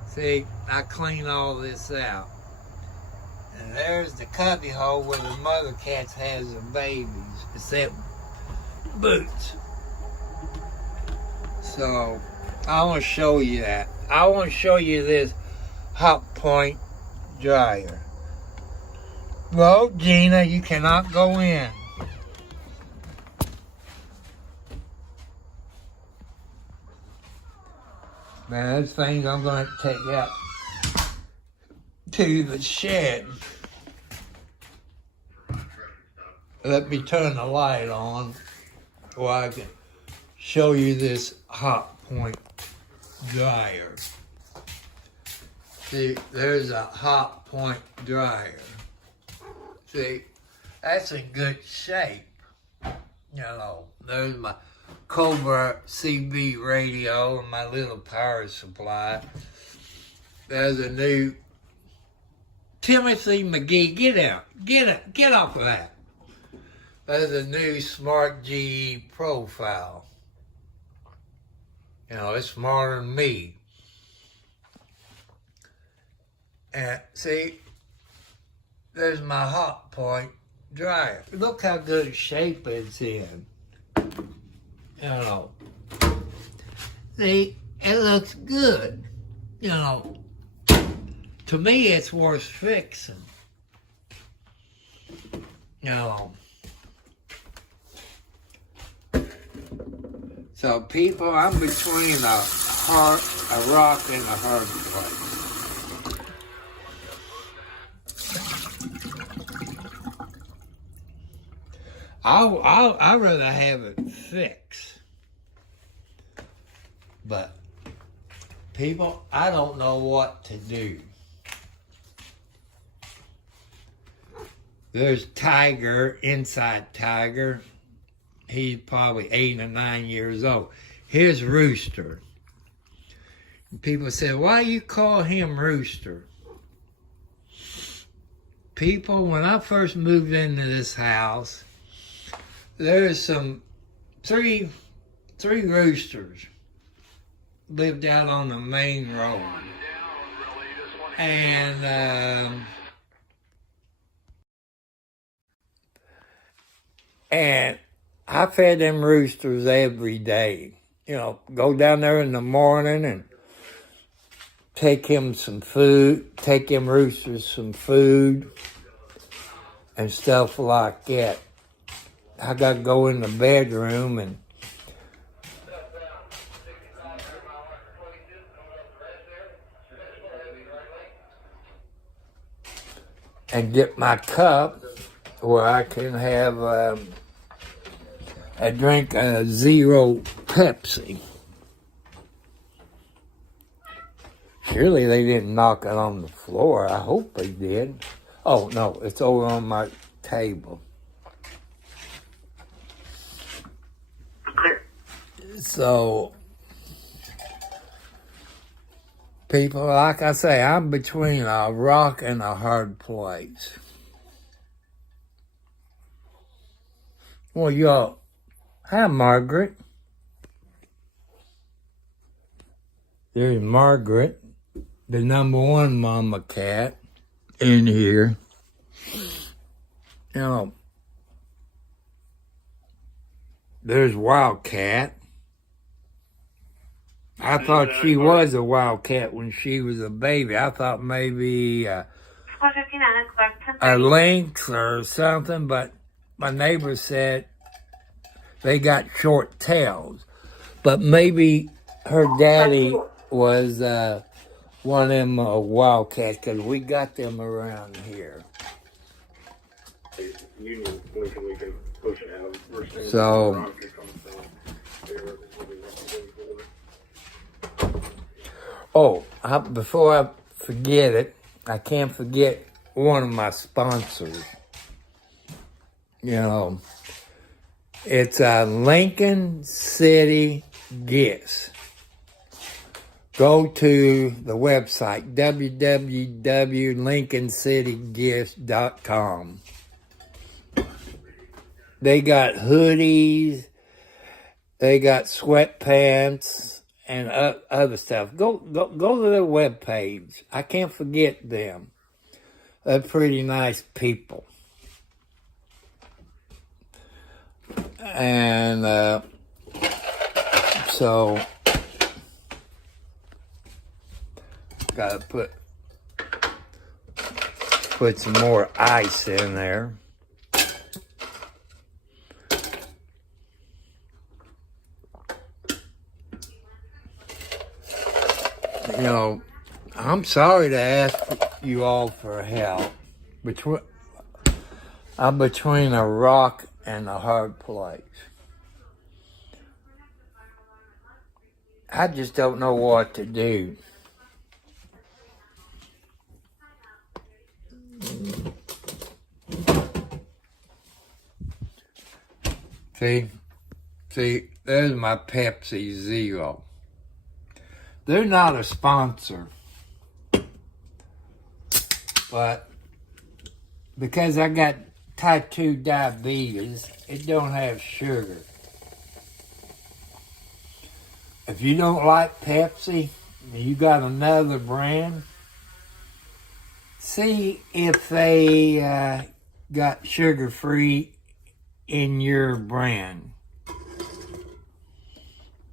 See, I clean all this out. And there's the cubby hole where the mother cat has her babies, except Boots. So, I want to show you that. I want to show you this Hot Point dryer. No, Gina, you cannot go in. Man, those things I'm going to take out to the shed. Let me turn the light on so I can show you this Hot Point dryer. See, there's a Hot Point dryer. See, that's in good shape. You know, there's my Cobra CB radio and my little power supply. There's a new Timothy McGee. Get out. Get off of that. There's a new Smart GE profile. You know, it's smarter than me. And see, there's my hot point dryer. Look how good shape it's in. You know, see, it looks good. You know, to me, it's worth fixing. You know. So, people, I'm between a rock and a hard place. I'd rather have it fixed. But, people, I don't know what to do. There's Tiger, inside Tiger. He's probably 8 or 9 years old. Here's Rooster. People say, why you call him Rooster? People, when I first moved into this house, there's three roosters lived out on the main road. And I fed them roosters every day. You know, go down there in the morning and take them roosters some food and stuff like that. I got to go in the bedroom and get my cup where I can have a drink of Zero Pepsi. Surely they didn't knock it on the floor. I hope they did. Oh, no, it's over on my table. So, people, like I say, I'm between a rock and a hard place. Well, y'all, hi, Margaret. There's Margaret, the #1 mama cat in here. You know, there's Wildcat. I thought she was a wildcat when she was a baby. I thought maybe a lynx or something, but my neighbor said they got short tails. But maybe her daddy was one of them wildcats, because we got them around here. So, before I forget it, I can't forget one of my sponsors. You know, it's Lincoln City Gifts. Go to the website, www.lincolncitygifts.com. They got hoodies, they got sweatpants, and other stuff. Go to their webpage. I can't forget them. They're pretty nice people. And so, gotta put some more ice in there. You know, I'm sorry to ask you all for help. I'm between a rock and a hard place. I just don't know what to do. See, There's my Pepsi Zero. They're not a sponsor, but because I got type 2 diabetes, it don't have sugar. If you don't like Pepsi, you got another brand, see if they got sugar-free in your brand.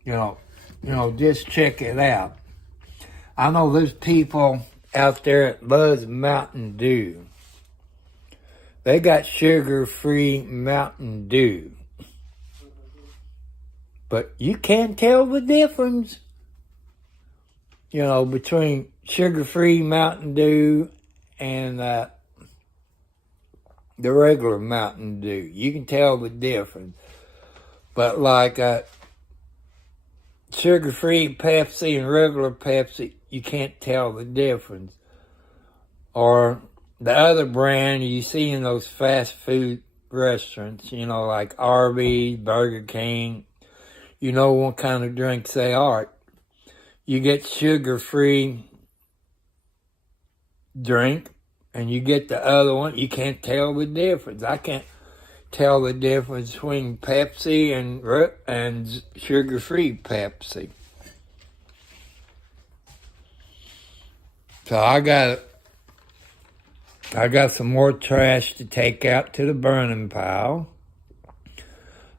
You know, just check it out. I know there's people out there that loves Mountain Dew. They got sugar-free Mountain Dew. But you can't tell the difference, between sugar-free Mountain Dew and the regular Mountain Dew. You can tell the difference. But like sugar-free Pepsi and regular Pepsi, you can't tell the difference. Or the other brand you see in those fast food restaurants, like Arby's, Burger King, you know what kind of drinks they are. You get sugar-free drink, and you get the other one, you can't tell the difference. I can't tell the difference between Pepsi and sugar-free Pepsi. So I got some more trash to take out to the burning pile.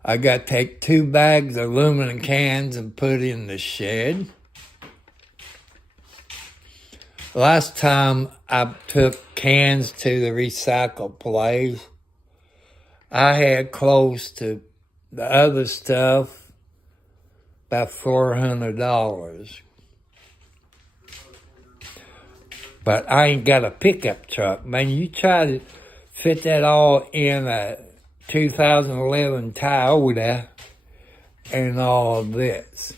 I got to take 2 bags of aluminum cans and put in the shed. Last time I took cans to the recycle place, I had close to the other stuff about $400. But I ain't got a pickup truck. Man, you try to fit that all in a 2011 Toyota and all of this.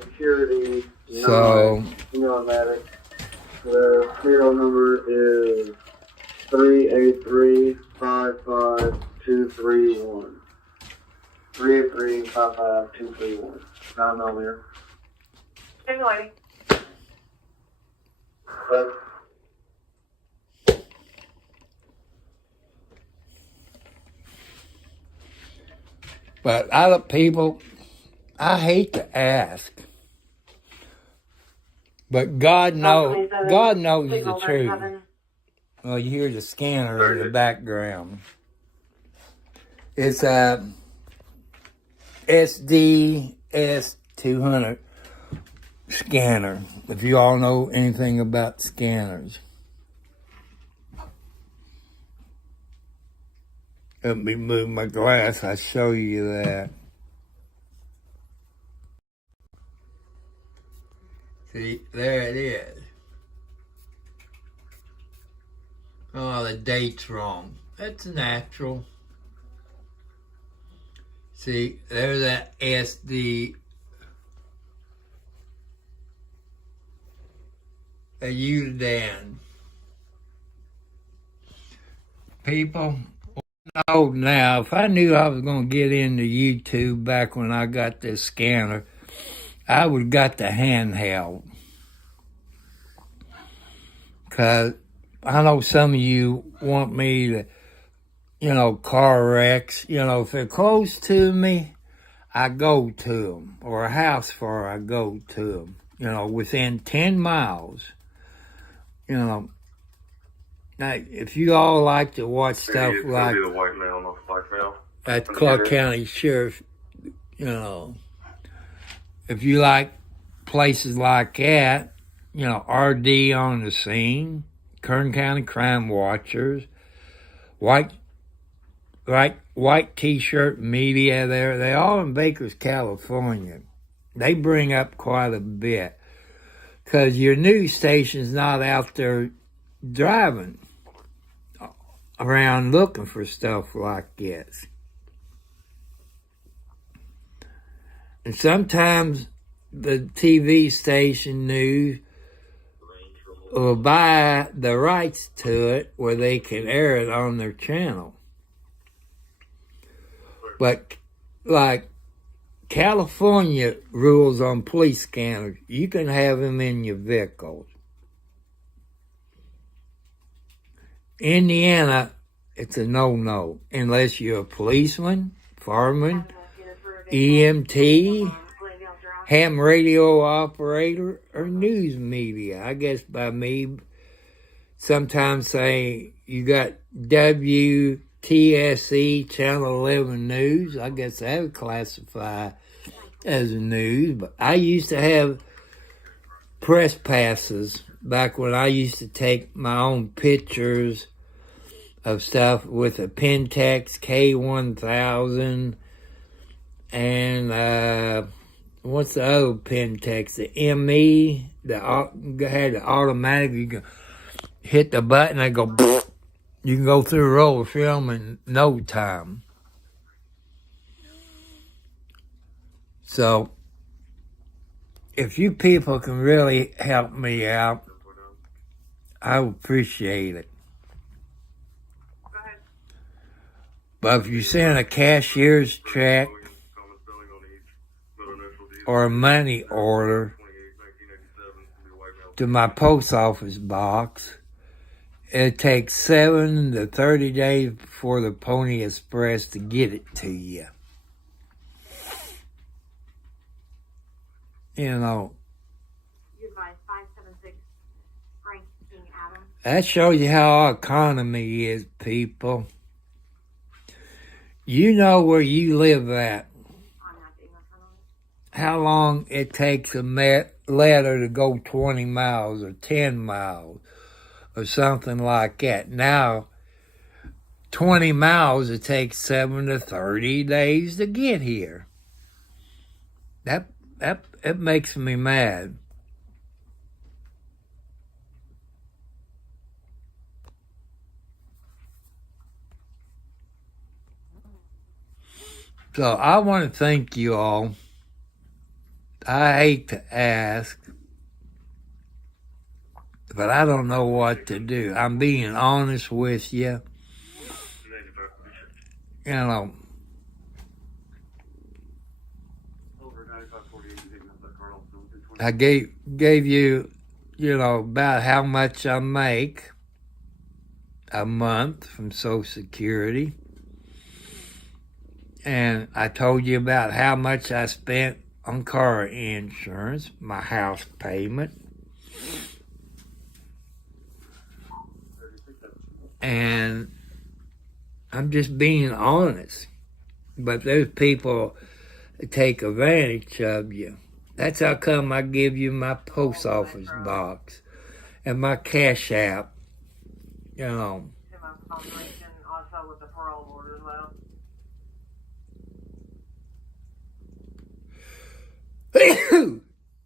Security, so, automatic. The serial number is 383-55231. 383-55231. 9mm. Anyway. But other people, I hate to ask, but God knows the truth. Well, you hear the scanner in the background. It's a SDS 200 scanner, if you all know anything about scanners. Let me move my glass, I'll show you that. See, there it is. Oh, the date's wrong. That's natural. See, there's that SD. A Udan. People know now, if I knew I was going to get into YouTube back when I got this scanner, I would have got the handheld. Because I know some of you want me to, car wrecks. If they're close to me, I go to them. Or a house fire, I go to them. Within 10 miles. Now, if you all like to watch stuff like the white male, not the black male. At Clark County Sheriff, if you like places like that, RD on the scene, Kern County Crime Watchers, white T-shirt media, they're all in Bakers, California. They bring up quite a bit. Because your news station's not out there driving around looking for stuff like this. And sometimes the TV station news will buy the rights to it where they can air it on their channel. But like California rules on police scanners, you can have them in your vehicles. Indiana, it's a no-no unless you're a policeman, fireman, EMT, ham radio operator, or news media. I guess by me, sometimes say you got WTSE Channel 11 News. I guess that would classify as a news. But I used to have press passes back when I used to take my own pictures of stuff with a Pentex K1000 and what's the other Pentex? The ME that had the automatic. You can hit the button and go. You can go through a roll of film in no time. So, if you people can really help me out, I would appreciate it. But if you send a cashier's check or a money order to my post office box, it takes 7 to 30 days before the Pony Express to get it to you. You know, that shows you how our economy is, people. You know where you live at. How long it takes a letter to go 20 miles or 10 miles or something like that. Now, 20 miles, it takes 7 to 30 days to get here. It makes me mad. So I want to thank you all. I hate to ask, but I don't know what to do. I'm being honest with you. You know, I gave you, about how much I make a month from Social Security. And I told you about how much I spent on car insurance, my house payment. And I'm just being honest. But there's people that take advantage of you. That's how come I give you my post office box and my Cash App, Also with the parole board as well.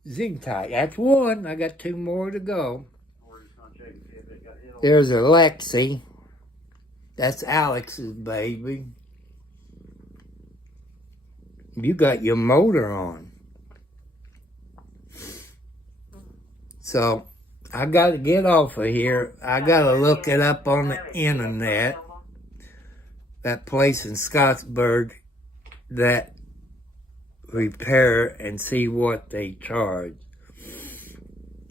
Zing tight. That's one. I got 2 more to go. There's Alexi. That's Alex's baby. You got your motor on. So, I got to get off of here. I got to look it up on the internet. That place in Scottsburg that repair and see what they charge.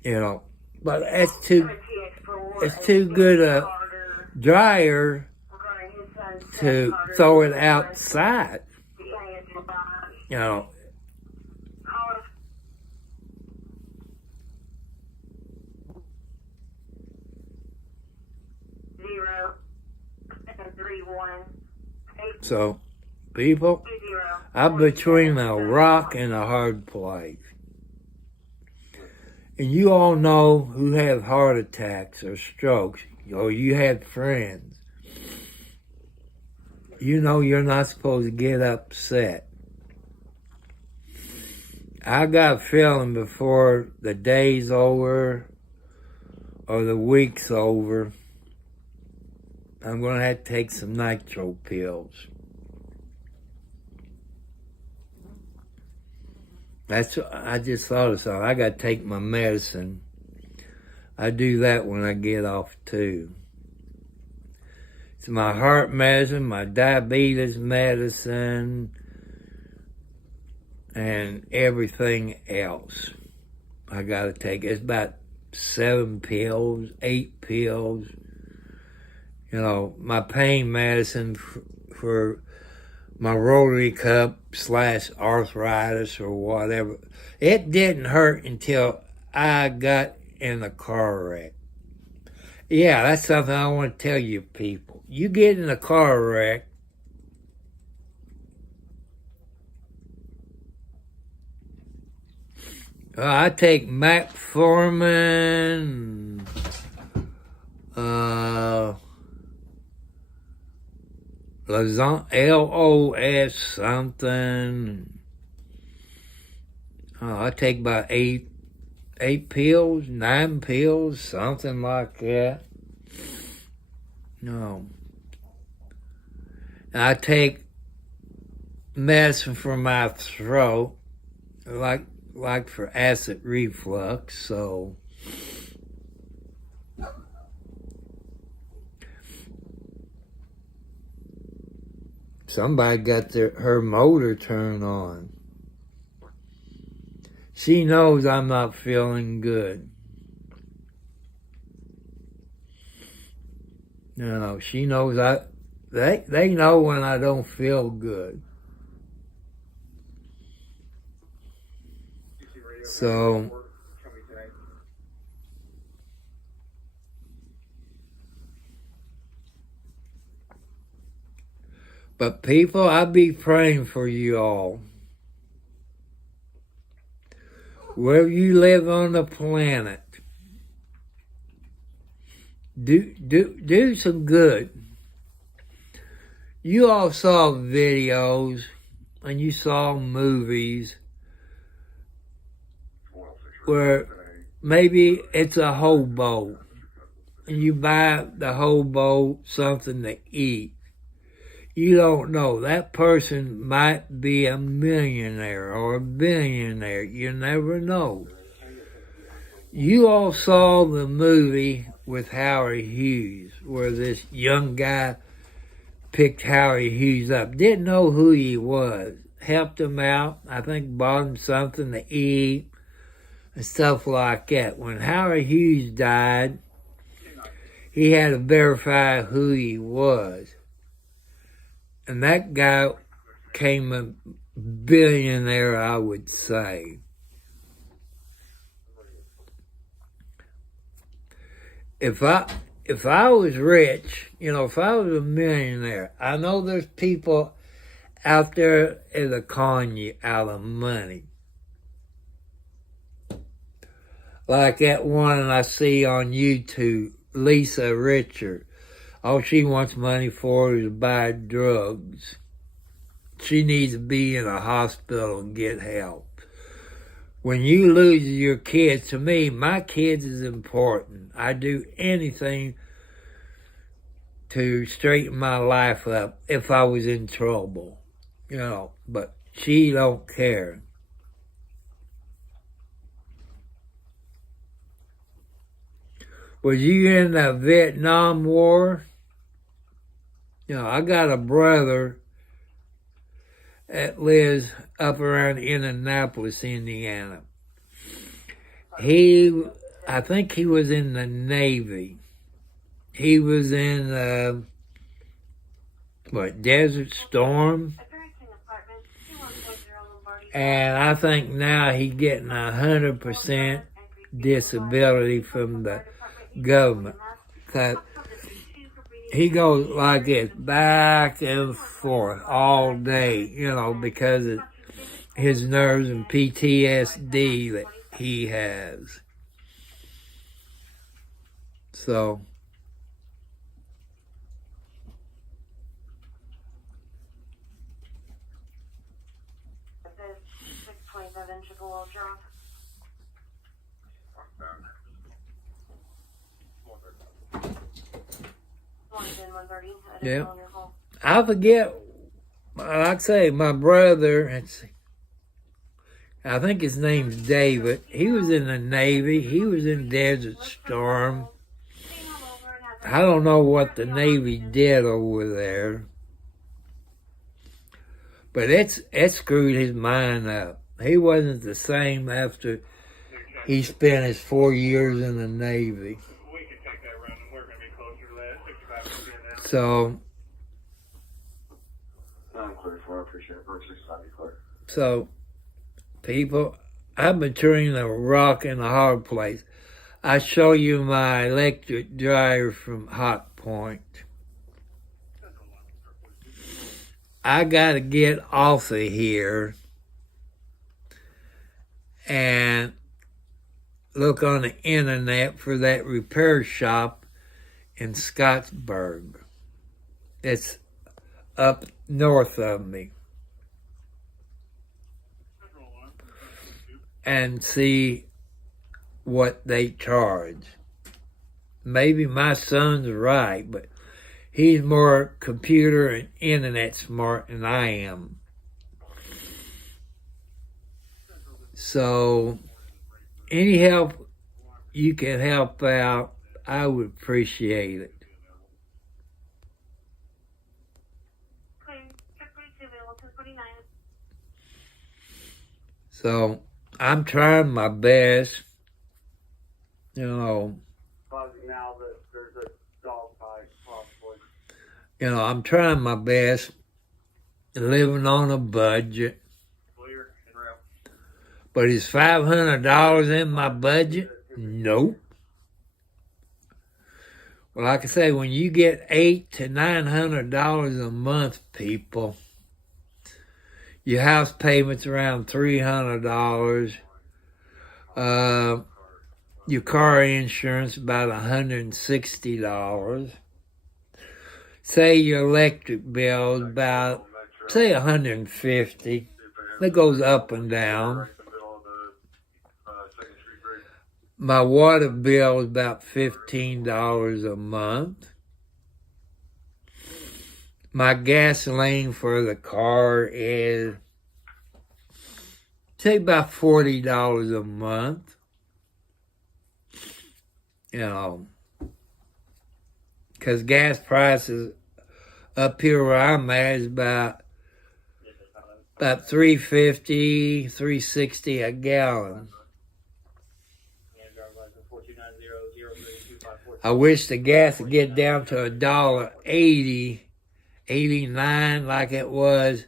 But it's too good a dryer to throw it outside. 0 3 1 8. So, people, I'm between a rock and a hard place. And you all know who have heart attacks or strokes, or you had friends. You know you're not supposed to get upset. I got a feeling before the day's over or the week's over, I'm going to have to take some nitro pills. I just thought of something. I got to take my medicine. I do that when I get off too. It's my heart medicine, my diabetes medicine, and everything else I gotta take. It's about 7 pills, 8 pills. You know, my pain medicine for my rotary cup / arthritis or whatever. It didn't hurt until I got in a car wreck. Yeah, that's something I want to tell you people. You get in a car wreck, I take metformin, LOS something. I take about 8 pills, 9 pills, something like that. No. And I take medicine for my throat, like for acid reflux, so somebody got her motor turned on. She knows I'm not feeling good. No, she knows they know when I don't feel good. So but people, I be praying for you all. Wherever you live on the planet, do some good. You all saw videos and you saw movies where maybe it's a hobo and you buy the hobo something to eat. You don't know. That person might be a millionaire or a billionaire. You never know. You all saw the movie with Howard Hughes where this young guy picked Howard Hughes up. Didn't know who he was. Helped him out. I think bought him something to eat and stuff like that. When Howard Hughes died, he had to verify who he was. And that guy became a billionaire, I would say. If I was rich, if I was a millionaire, I know there's people out there that'll con you out of money. Like that one I see on YouTube, Lisa Richard. All she wants money for is to buy drugs. She needs to be in a hospital and get help. When you lose your kids, to me, my kids is important. I do anything to straighten my life up if I was in trouble, but she don't care. Was you in the Vietnam War? I got a brother that lives up around Indianapolis, Indiana. I think he was in the Navy. He was in, Desert Storm? And I think now he's getting 100% disability from the government. He goes like this, back and forth all day, because of his nerves and PTSD that he has. So, yeah. I forget, like I say, my brother, I think his name's David. He was in the Navy. He was in Desert Storm. I don't know what the Navy did over there, but it screwed his mind up. He wasn't the same after he spent his 4 years in the Navy. We can take that run, and we're going to be closer to that. 65% now. So, I'm clear for. I appreciate it. 65 clear. so people, I'm between a rock and a hard place. I show you my electric dryer from Hot Point. I got to get off of here and look on the internet for that repair shop in Scottsburg. It's up north of me. And see what they charge. Maybe my son's right, but he's more computer and internet smart than I am. So, any help you can help out, I would appreciate it. So, I'm trying my best. You know, Now that there's a dog fight, possibly. I'm trying my best, living on a budget. Clear and real. But is $500 in my budget? Nope. Well, like I say, when you get $800 to $900 a month, people, your house payment's around $300. Your car insurance about $160. Say your electric bill is about, say, $150. It goes up and down. My water bill is about $15 a month. My gasoline for the car is, say, about $40 a month. Because gas prices up here where I'm at is about $3.50, $3.60 a gallon. I wish the gas would get down to $1.80, 89 like it was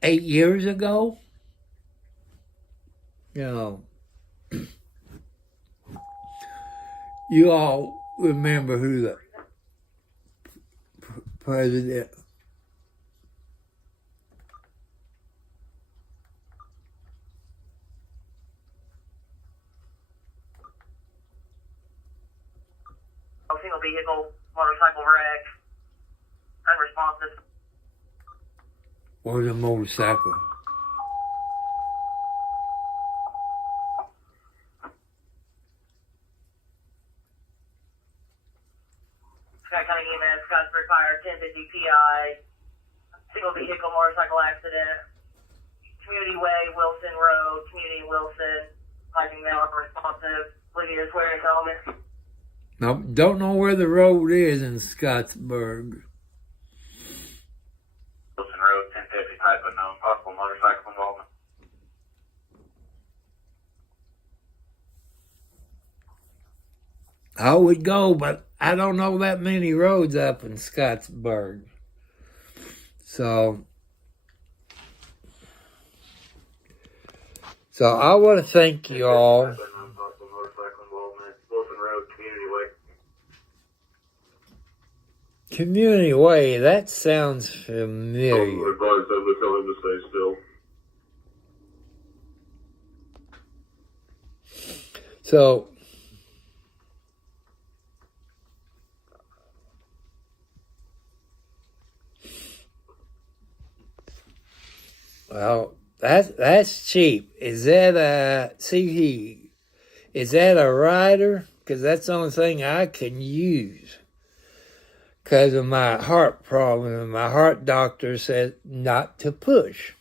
8 years ago. You all remember who the president. Single vehicle, motorcycle wreck, unresponsive. Or the motorcycle. Scott County EMS, Scottsburg Fire, 1050 PI, single vehicle motorcycle accident, Community Way, Wilson Road, Community Wilson, piping mail unresponsive, Lydia's wearing helmet. Now, don't know where the road is in Scottsburg. Wilson Road, 1050 type unknown, possible motorcycle involvement. I would go, but I don't know that many roads up in Scottsburg. So I want to thank you all. Wilson Road, Community Way. Community Way, that sounds familiar. Advise them to tell him to stay still. So, well, that's cheap. Is that is that a rider? Because that's the only thing I can use. Because of my heart problem, and my heart doctor said not to push.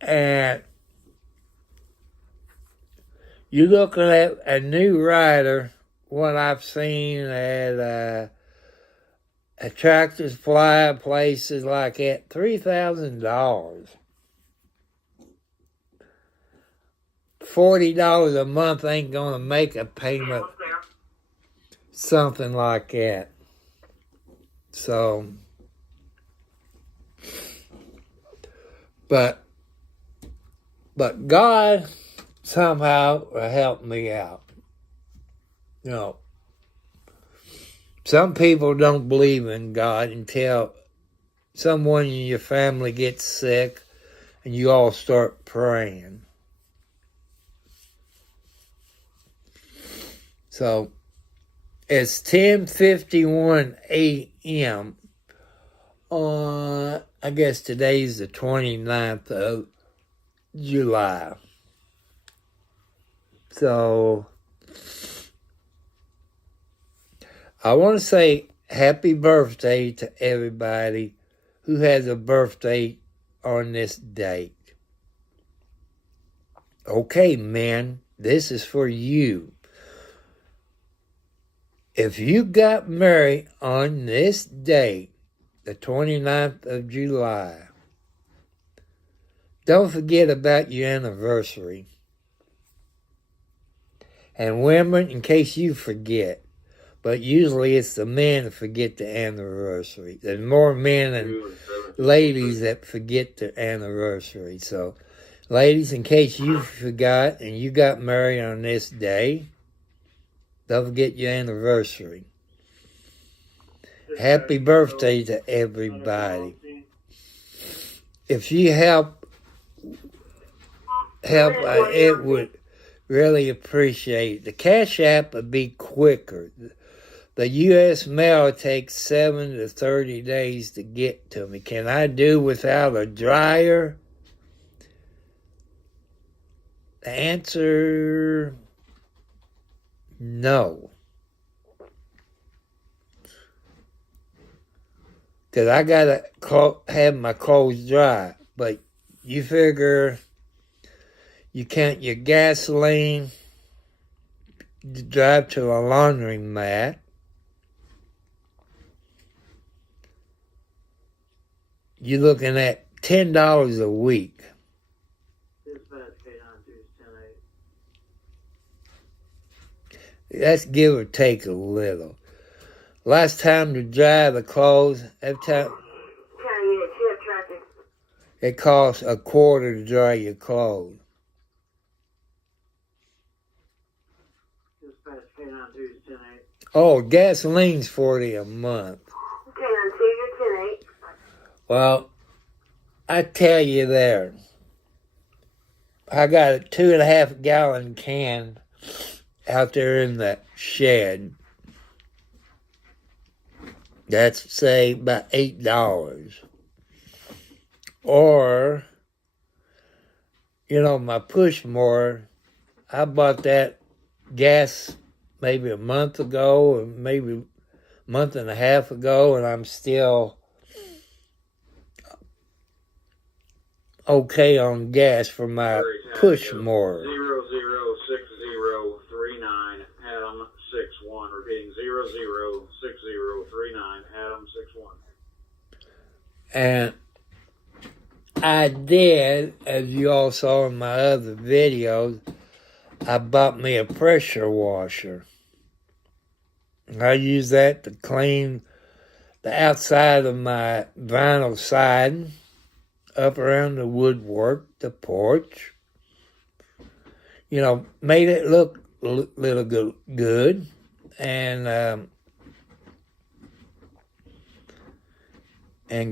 And you're looking at a new rider what I've seen at Tractors Fly, places like that, $3,000. $40 a month ain't gonna make a payment, something like that. So, but God somehow helped me out. You know, some people don't believe in God until someone in your family gets sick and you all start praying. So it's 10:51 a.m. I guess today's the 29th of July. So I want to say happy birthday to everybody who has a birthday on this date. Okay, men, this is for you. If you got married on this date, the 29th of July, don't forget about your anniversary. And women, in case you forget, but usually it's the men that forget the anniversary. There's more men than ladies that forget their anniversary. So, ladies, in case you forgot and you got married on this day, don't forget your anniversary. Happy birthday to everybody. If you help, it would really appreciate it. The Cash App would be quicker. The U.S. mail takes 7 to 30 days to get to me. Can I do without a dryer? The answer, no. Because I got to have my clothes dry. But you figure you count your gasoline, drive to a laundromat, you're looking at $10 a week. That's give or take a little. Last time to dry the clothes, every time it costs $0.25 to dry your clothes. Oh, gasoline's $40 a month. Well, I tell you there, I got a 2.5 gallon can out there in the shed. That's, say, about $8. Or, my push mower, I bought that gas maybe a month ago, or maybe a month and a half ago, and I'm still okay on gas for my push mower. 006039 Adam 61. Repeating 006039 Adam 61. And I did, as you all saw in my other videos, I bought me a pressure washer. I use that to clean the outside of my vinyl siding, up around the woodwork, the porch. Made it look a little good. And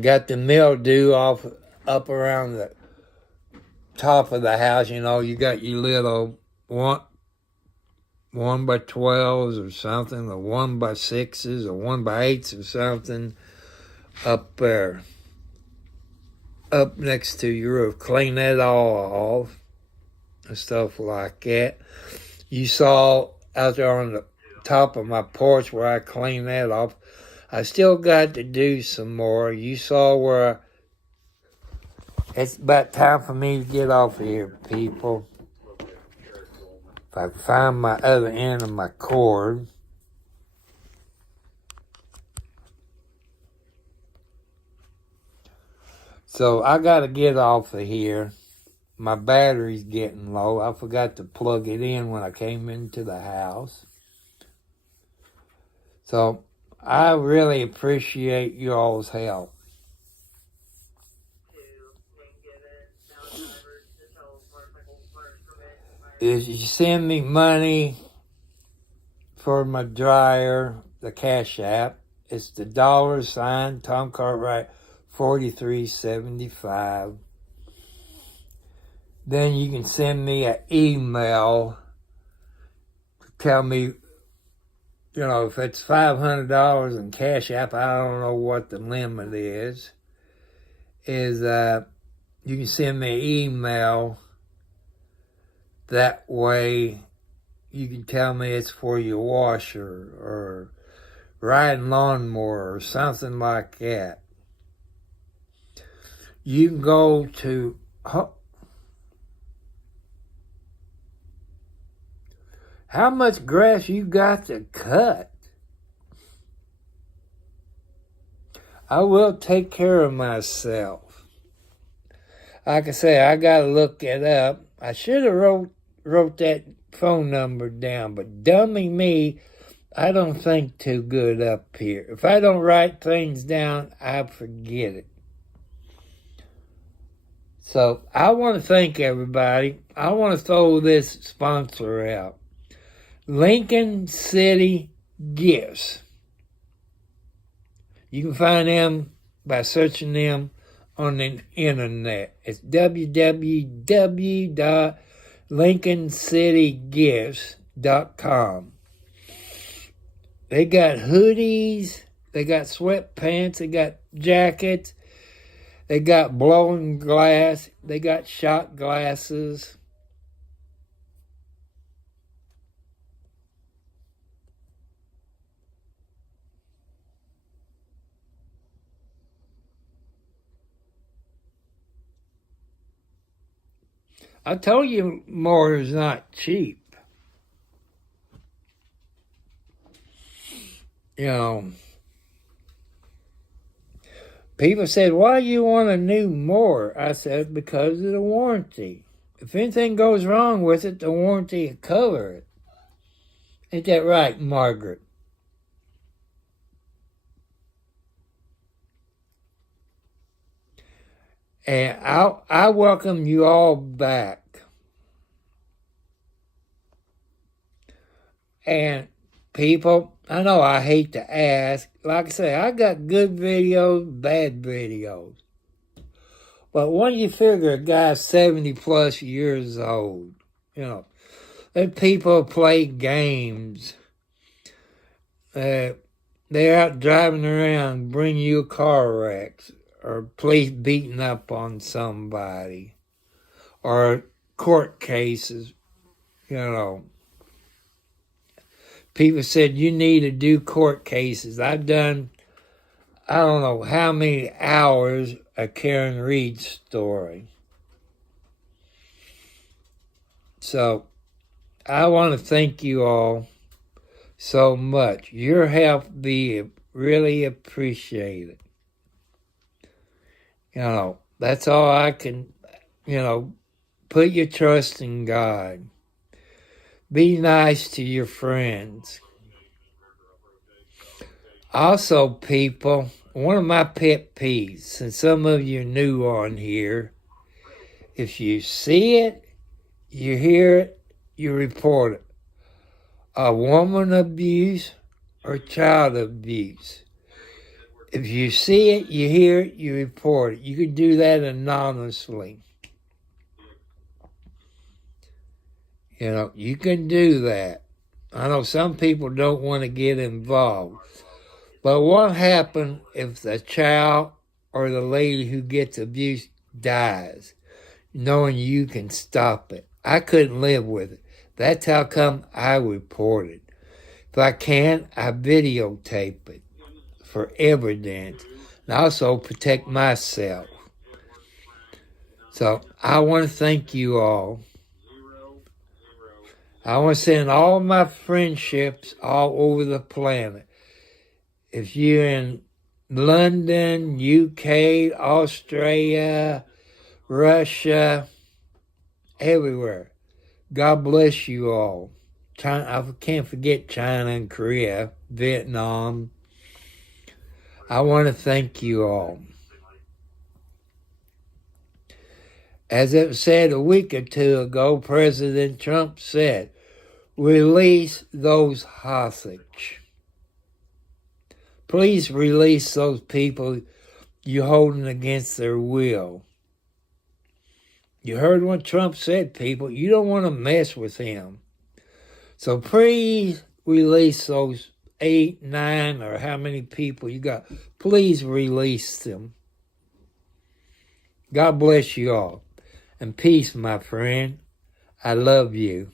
got the mildew off up around the top of the house. You got your little 1x12s or something, or 1x6s, or 1x8s or something up there, up next to your roof. Clean that all off and stuff like that. You saw out there on the top of my porch where I cleaned that off. I still got to do some more. You saw where it's about time for me to get off of here, people. If I find my other end of my cord. So I got to get off of here. My battery's getting low. I forgot to plug it in when I came into the house. So I really appreciate you all's help. If you send me money for my dryer, the Cash App, it's the $ Tom Cartwright 4375. Then you can send me an email to tell me, if it's $500 in Cash App, I don't know what the limit is. You can send me an email. That way you can tell me it's for your washer or riding lawnmower or something like that. You can go to how much grass you got to cut? I will take care of myself. Like I say, I gotta look it up. I should have wrote that phone number down, but dummy me, I don't think too good up here. If I don't write things down, I forget it. So I want to thank everybody. I want to throw this sponsor out. Lincoln City Gifts. You can find them by searching them on the internet. It's www.lincolncitygifts.com. They got hoodies, they got sweatpants, they got jackets, they got blowing glass, they got shot glasses. I told you more is not cheap. People said, why you want a new mower? I said, because of the warranty. If anything goes wrong with it, the warranty will cover it. Ain't that right, Margaret? And I welcome you all back. And people, I know I hate to ask. Like I say, I got good videos, bad videos. But when you figure a guy's 70 plus years old, that people play games. They're out driving around, bring you a car wreck, or police beating up on somebody, or court cases, People said, you need to do court cases. I've done, I don't know how many hours of Karen Reed's story. So, I want to thank you all so much. Your help be really appreciated. That's all I can, put your trust in God. Be nice to your friends. Also, people, one of my pet peeves, since some of you are new on here, if you see it, you hear it, you report it. A woman abuse or child abuse. If you see it, you hear it, you report it. You can do that anonymously. You can do that. I know some people don't want to get involved. But what happens if the child or the lady who gets abused dies, knowing you can stop it? I couldn't live with it. That's how come I report it. If I can, I videotape it for evidence and also protect myself. So I want to thank you all. I want to send all my friendships all over the planet. If you're in London, UK, Australia, Russia, everywhere. God bless you all. China, I can't forget China and Korea, Vietnam. I want to thank you all. As it was said a week or two ago, President Trump said, release those hostage. Please release those people you're holding against their will. You heard what Trump said, people. You don't want to mess with him. So please release those 8, 9, or how many people you got. Please release them. God bless you all. And peace, my friend. I love you.